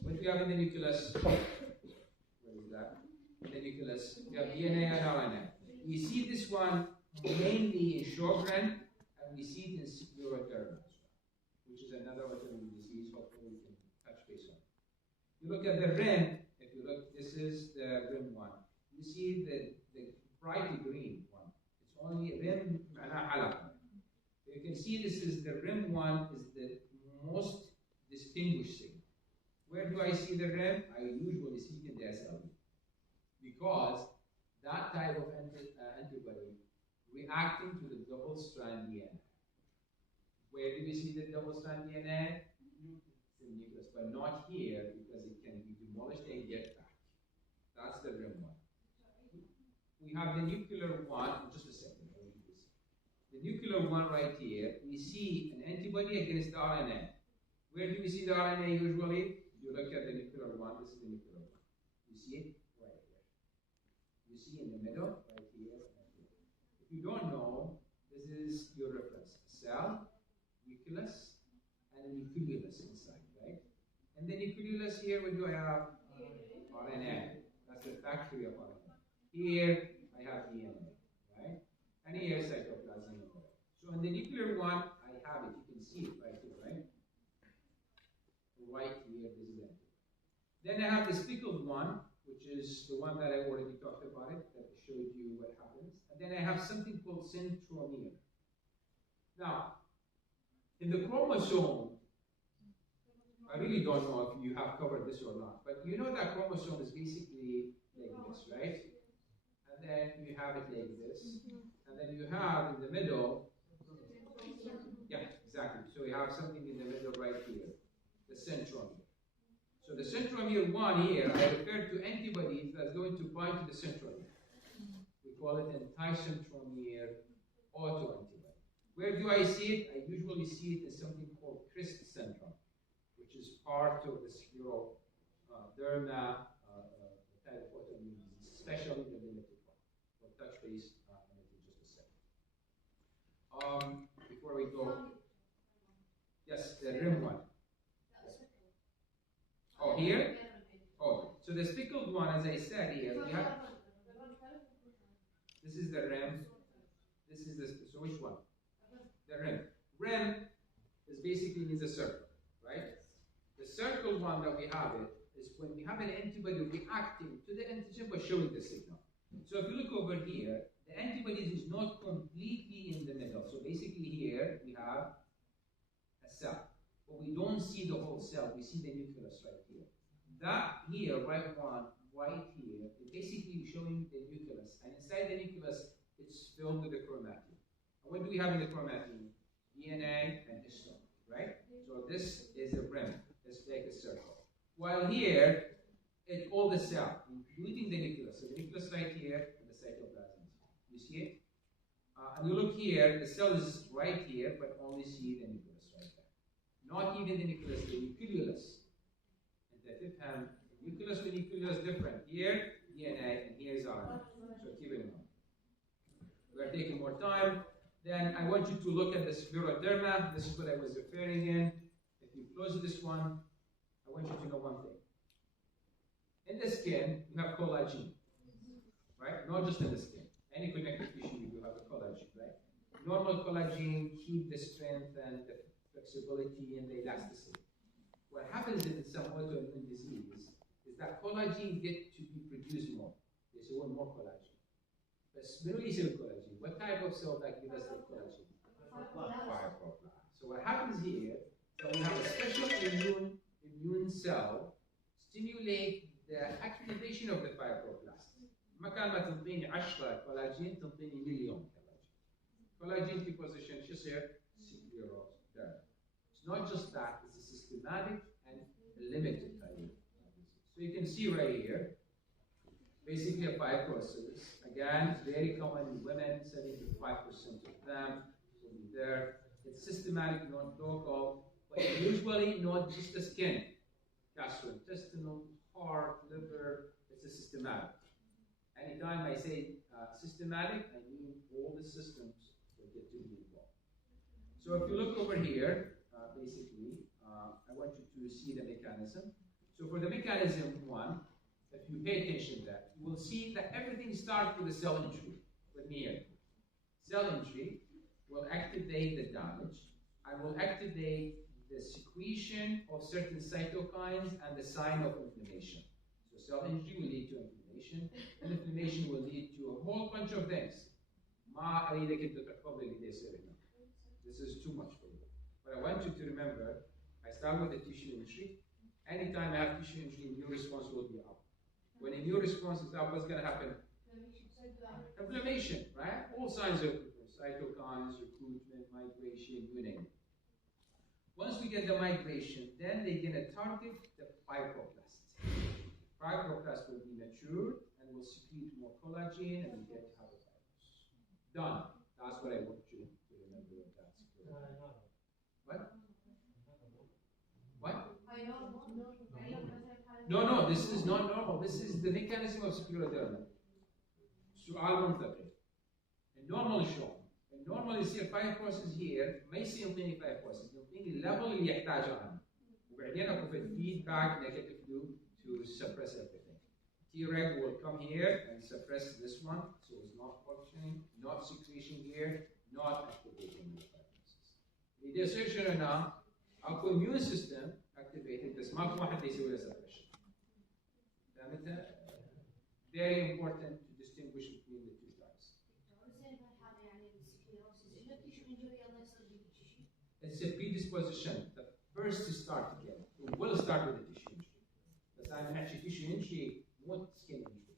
What do you have in the nucleus? What is that? In the nucleus, you have DNA and RNA. We see this one mainly in Sjogren, and we see it in scleroderma, which is another autoimmune disease. Hopefully, we can touch base on. You look at the rim. If you look, this is the rim one. You see the bright green one. It's only rim معناها حلقة. You can see this is the rim one is the most distinguishing. Where do I see the rim? I usually see it in the SLE. Because that type of antibody reacting to the double-strand DNA. Where do we see the double-strand DNA? It's in the nucleus, but not here because it can be demolished and get back. That's the rim one. We have the nuclear one, just a second. The nuclear one right here, we see an antibody against the RNA. Where do we see the RNA usually? You look at the nuclear one, this is the nuclear one. You see it right here. You see in the middle, right here, right here. If you don't know, this is your reference. A cell, we nucleus and a nucleolus inside, right? And the nucleolus here, what do I have? RNA. That's the factory of RNA. Here, I have DNA, right? And here, cytoplasm. So on the nuclear one, I have it. You can see it right here, right? Right here, this is it. Then I have the speckled one, which is the one that I already talked about it, that showed you what happens. And then I have something called centromere. Now, in the chromosome, I really don't know if you have covered this or not, but you know that chromosome is basically like this, right? And then you have it like this. And then you have in the middle, yeah, exactly. So you have something in the middle right here, the centromere. So the centromere one here, I refer to antibodies that's going to bind to the centromere. We call it anti-centromere autoantibody. Where do I see it? I usually see it as something called Christ syndrome, which is part of the scleroderma type of autoimmune disease, especially the limited one. We'll touch base on it in just a second. Before we go, yes, the rim one. Oh, here? Oh, so the speckled one, as I said here, we have. This is the rim. This is the, so which one? The rim. Rim is basically means a circle, right? The circle one that we have it is when we have an antibody reacting to the antigen by showing the signal. So if you look over here, the antibody is not completely in the middle. So basically here we have a cell. But we don't see the whole cell, we see the nucleus right here. That here, right one, right here, is basically showing the nucleus. And inside the nucleus, it's filled with the chromatin. And what do we have in the chromatin? DNA and histone, right? So this is a rim, it's like a circle. While here, it's all the cell, including the nucleus. So the nucleus right here, and the cytoplasm. You see it? And you look here, the cell is right here, but only see the nucleus right there. Not even the nucleus, the nucleolus. And the fifth hand, nucleus with nucleolus different. Here, DNA, and here's RNA. So keep it in mind. We are taking more time. Then I want you to look at the scleroderma. This is what I was referring in. If you close this one, I want you to know one thing. In the skin, you have collagen, right? Not just in the skin. Any connective tissue, you do have a collagen, right? Normal collagen keep the strength and the flexibility and the elasticity. What happens in some autoimmune disease is that collagen get to be produced more. They say, more collagen. But when we say collagen, what type of cell that gives us the collagen? Fibroblast. So what happens here is that we have a special immune cell stimulate the activation of the fibroblast. مكان ما تنطيني 10 كولاجين تنطيني مليون كولاجين. Collagen deposition شو يصير؟ scleroderma. It's not just that, it's a systematic and limited type. So you can see right here, basically a fibrosis. Again, very common in women, 75% of them will be there. It's systematic, not local, but usually not just the skin. Gastrointestinal, heart, liver, it's a systematic. Anytime I say systematic, I mean all the systems will get to be involved. So if you look over here, basically, I want you to see the mechanism. So for the mechanism one, if you pay attention to that, you will see that everything starts with a cell injury. With me here. Cell injury will activate the damage and will activate the secretion of certain cytokines and the sign of inflammation. So cell injury will lead to inflammation, and inflammation will lead to a whole bunch of things. This is too much for you. But I want you to remember, I start with the tissue injury. Anytime I have tissue injury, immune response will be up. When immune response is up, what's going to happen? Inflammation, right? All signs of cytokines, recruitment, migration, you name it. Once we get the migration, then they're going to target the fibroblasts. Fibroblasts will be matured and will secrete more collagen and we get to have a fibrosis. Done. That's what I want you to remember of that. What? What? No, this is not normal. This is the mechanism of scleroderma. سؤال منطقي. النورمال شلون؟ النورمال يصير fibrosis here ما يصير يعطيني fibrosis. مين الليفل اللي يحتاجه عنه وبعدين اكو في الفيدباك نيجاتيف لوب to suppress everything. Treg will come here and suppress this one, so it's not functioning, not secretion here, not activating the fibrosis. اللي يصير شنو هنا؟ اكو immune system activated بس ماكو واحد يسوي له suppression. فهمت؟ Very important to distinguish between the two types. It's a predisposition. The first start again. It will start with the tissue injury. بس أنا نحكي tissue injury مو skin injury.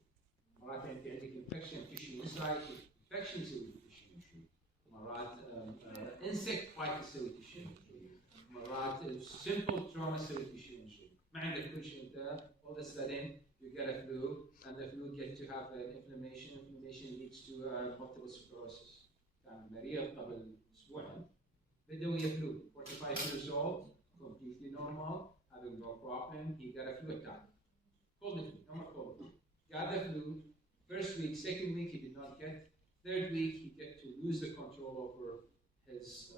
مرات أنت عندك infection tissue inside, infection يسوي tissue injury. مرات insect bite يسوي tissue injury. مرات simple trauma يسوي tissue injury. ما عندك كل شيء أنت all of a sudden you get a flu and the flu gets to have an inflammation. Inflammation leads to multiple sclerosis. كان مريض قبل أسبوعين. بدأوا يفلو 45 years old, completely normal, having no problem. He got a flu attack. Cold flu, no more cold flu. Got the flu. First week, second week, he did not get. Third week, he get to lose the control over his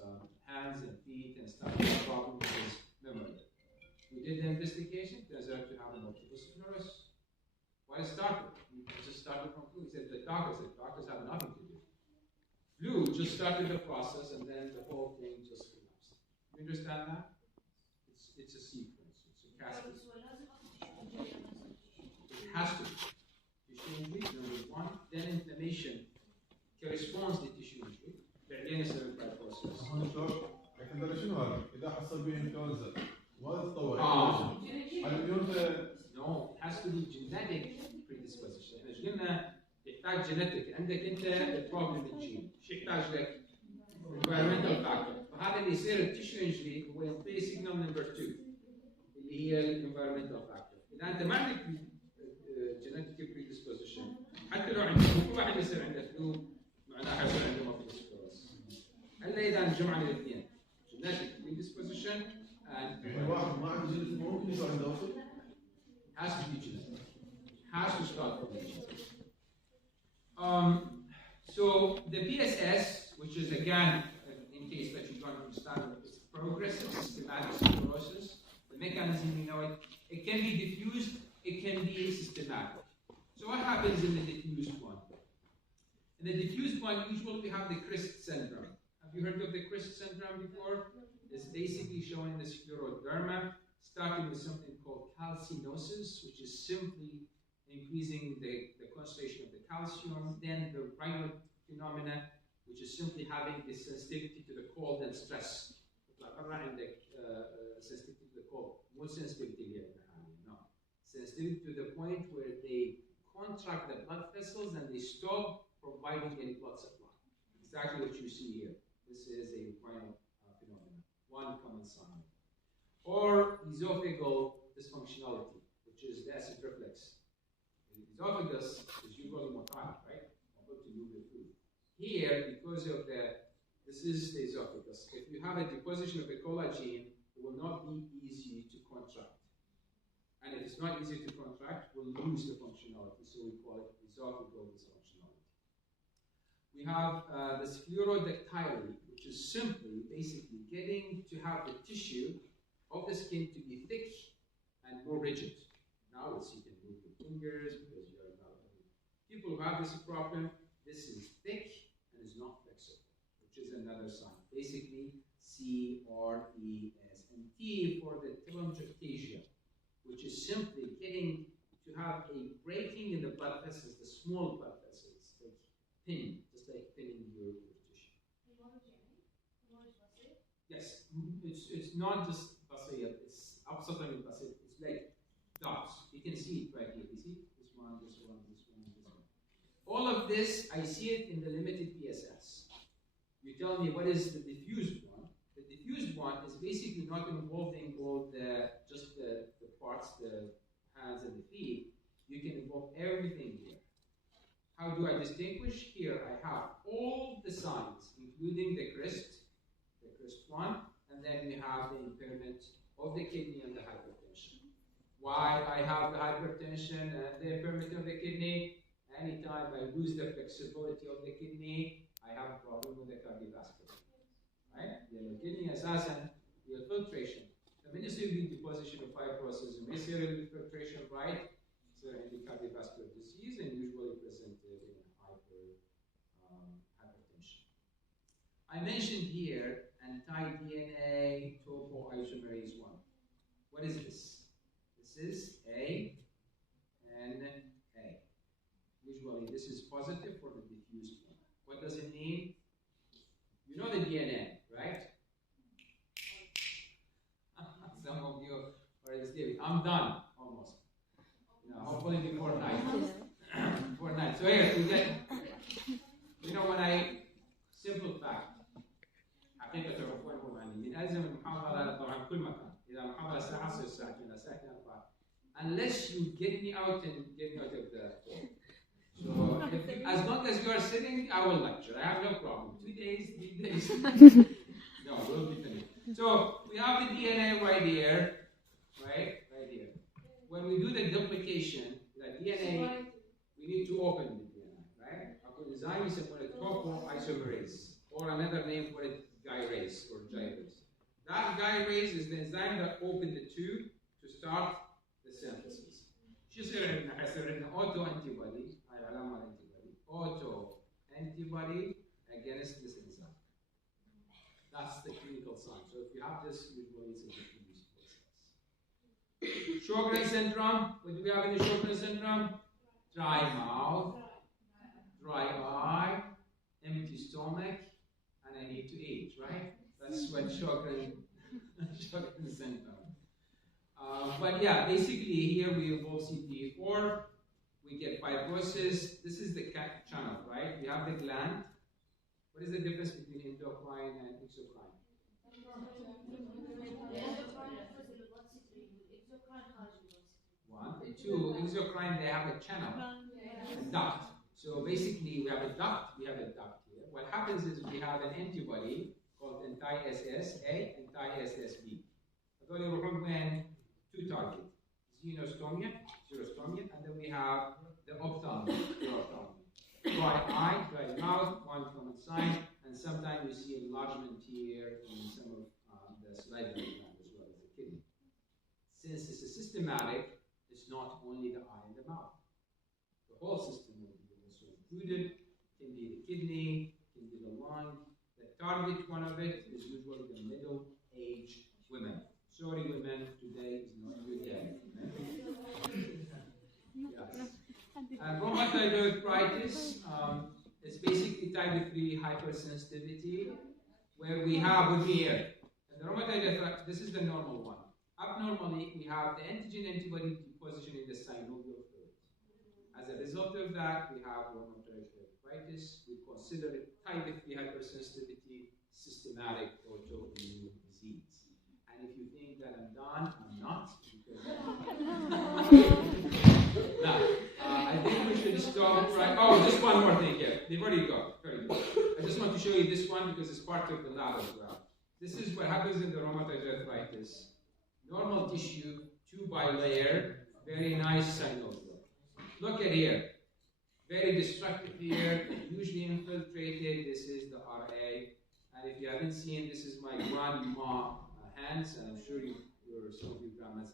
hands and feet and start to have problem with his memory. We did the investigation. Turns out to have multiple sclerosis. Why it started? He just started from flu. He said the doctors have nothing to do. Flu just started the process, and then the whole thing just collapsed. You understand that? It's a sequence. It's a cascade. It has to be. Tissue injury, number one. Then inflammation corresponds to tissue injury. بعدين يصير الفايبروسيس. لكن ترى شنو هذا؟ إذا حصل به انفلونزا ما تتطور. No, it has to be genetic predisposition. احنا ايش قلنا؟ يحتاج جينيتك، عندك انت البروبلم بالجين، شو يحتاج لك؟ environmental factor، فهذا اللي يصير التيشو انجري هو يعطي سيجنال نمبر 2 اللي هي الانفايرمنتال فاكتور. اذا انت ما عندك جينيتك بريدisposition حتى لو عندك كل واحد يصير عنده فلو معناها حيصير عنده مالتيبل سكلروسس. الا اذا نجمع الاثنين جينيتك بريدisposition and واحد ما عنده جينيتك ممكن يصير عنده وصل؟ has to be genetic. Has to start from the genetic. So the PSS, which is again, in case that you don't understand, it's progressive systematic sclerosis. The mechanism, you know, it can be diffused, it can be systematic. So what happens in the diffused one? In the diffused one, usually we have the Christ syndrome. Have you heard of the Christ syndrome before? It's basically showing the scleroderma, starting with something called calcinosis, which is simply increasing the concentration of the calcium, then the rhinal phenomena, which is simply having the sensitivity to the cold and stress. Sensitivity to the cold. More sensitivity here, no. Sensitivity to the point where they contract the blood vessels and they stop providing any blood supply. Exactly what you see here. This is a rhinal phenomenon, one common sign. Or esophageal dysfunctionality, which is the acid reflux. The esophagus is usually motile, right? Able to move the food. Here, because of this is the esophagus. If you have a deposition of the collagen, it will not be easy to contract. And if it's not easy to contract, we'll lose the functionality, so we call it esophageal dysfunctionality. We have the sclerodactyly, which is simply, basically, getting to have the tissue of the skin to be thick and more rigid. Now it's you can move your fingers because you're not. People who have this problem, this is thick and is not flexible, which is another sign. Basically, CRES and T for the telangiectasia, which is simply getting to have a breaking in the blood vessels, the small blood vessels, like pinning, just like pinning your tissue. Yes, it's not just basir, it's absat min basir, it's like dots. You can see it right here. You see this one, this one, this one, this one. All of this, I see it in the limited PSS. You tell me what is the diffused one. The diffused one is basically not involving all just the parts, the hands and the feet. You can involve everything here. How do I distinguish? Here I have all the signs, including the crest one, and then we have the impairment of the kidney and the hypertension. Why I have the hypertension and the impairment of the kidney? Anytime I lose the flexibility of the kidney, I have a problem with the cardiovascular. Right? The kidney assassin, هي filtration. لما يصير في deposition of fibrosis وما يصير filtration right, يصير عندي cardiovascular disease and usually presented in hypertension. I mentioned here anti-DNA topoisomerase 1. What is this? This is A and A. Usually this is positive for the diffuse form. What does it mean? You know the DNA, right? Some of you are sleeping. I'm done almost. Hopefully before night. Before night. So here we get, when I, simple fact. حقيقة تعرفون عني من ألزم المحاضرة طبعا كل مكان. إذا محاضرة الساعة 10 الساعة 2 الساعة 2 4. Unless you get me out and get me out of the. So as long as you are sitting, I will lecture. I have no problem. 2 days, 3 days. No, we'll be finished. So we have the DNA right here, right here. When we do the duplication, the DNA, we need to open the DNA, right? Our enzyme is called a topoisomerase, or another name for it, gyrase or gyrase. That gyrase is the enzyme that opens the tube to start the synthesis. شو يصير عندنا؟ حيصير عندنا auto antibody، هاي علامة antibody، auto antibody against this enzyme. That's the clinical sign. So if you have this, usually it's a diffuse process. Sjogren's syndrome. What do we have in the Sjogren's syndrome? Dry mouth, dry eye, empty stomach, and I need to eat, right? That's what Sjogren's syndrome. But yeah, basically here we involve CTE4. We get fibrosis. This is the channel, right? We have the gland. What is the difference between endocrine and exocrine? One. And two, exocrine, they have a channel, a duct. So basically, we have a duct here. What happens is we have an antibody called anti-SSA, anti-SSB. Two targets, xenostomia, and then we have the ophthalmic, dry eye, dry mouth, one common sign, and sometimes you see enlargement here in some of the salivary gland as well as the kidney. Since this is systematic, it's not only the eye and the mouth. The whole system will be also included. It can be the kidney, it can be the lung. The target one of it is usually the middle-aged women. Sorry, women, today is not your day. Yes. Rheumatoid arthritis is basically type 3 hypersensitivity, where we have with me here. And the rheumatoid arthritis, this is the normal one. Abnormally, we have the antigen-antibody deposition in the synovial fluid. As a result of that, we have rheumatoid arthritis. We consider it type 3 hypersensitivity, systematic autoimmune disease. And if you think that I'm done, I'm not. Now, I think we should stop right. Oh, just one more thing here. Before you go, I just want to show you this one because it's part of the lab as well. This is what happens in the rheumatoid arthritis. Normal tissue, 2 bilayer, very nice synovial. Look at here. Very destructive here, usually infiltrated. This is the RA. And if you haven't seen, this is my grandma hands, and I'm sure some of your grandmas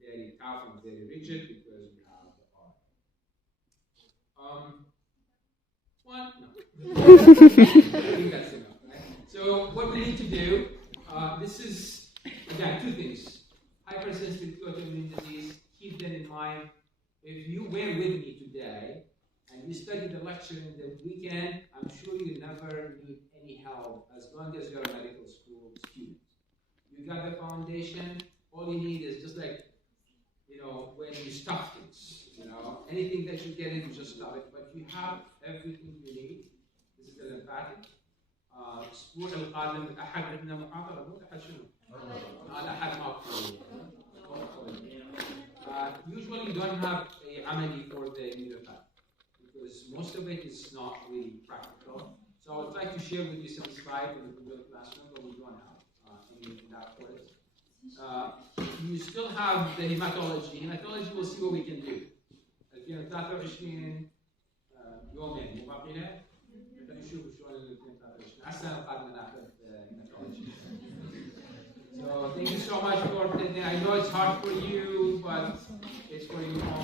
very tough and very rigid because we have the R. One? No. I think that's enough, right? So what we need to do, this is, again, 2 things. Hypersensitive to autoimmune disease, keep that in mind. If you were with me today, and you study the lecture in the weekend, I'm sure you never need any help as long as you're a medical school student. You got the foundation, all you need is just like, when you stop things, anything that you get in, you just stop it, but you have everything you need. This is the lymphatic. الأسبوع القادم الأحد عندنا محاضرة، مو الأحد شنو؟ الأحد ماكو. Usually you don't have a amali for the neuropathy because most of it is not really practical. So I'll try to share with you some slides in the Google Classroom, but we don't have any in that course. You still have the hematology. Hematology, we'll see what we can do. 2023 يومين مو باقي له. نشوف شلون 2023. السنة القادمة ناخذ hematology. So thank you so much for attending. I know it's hard for you, but it's for you all.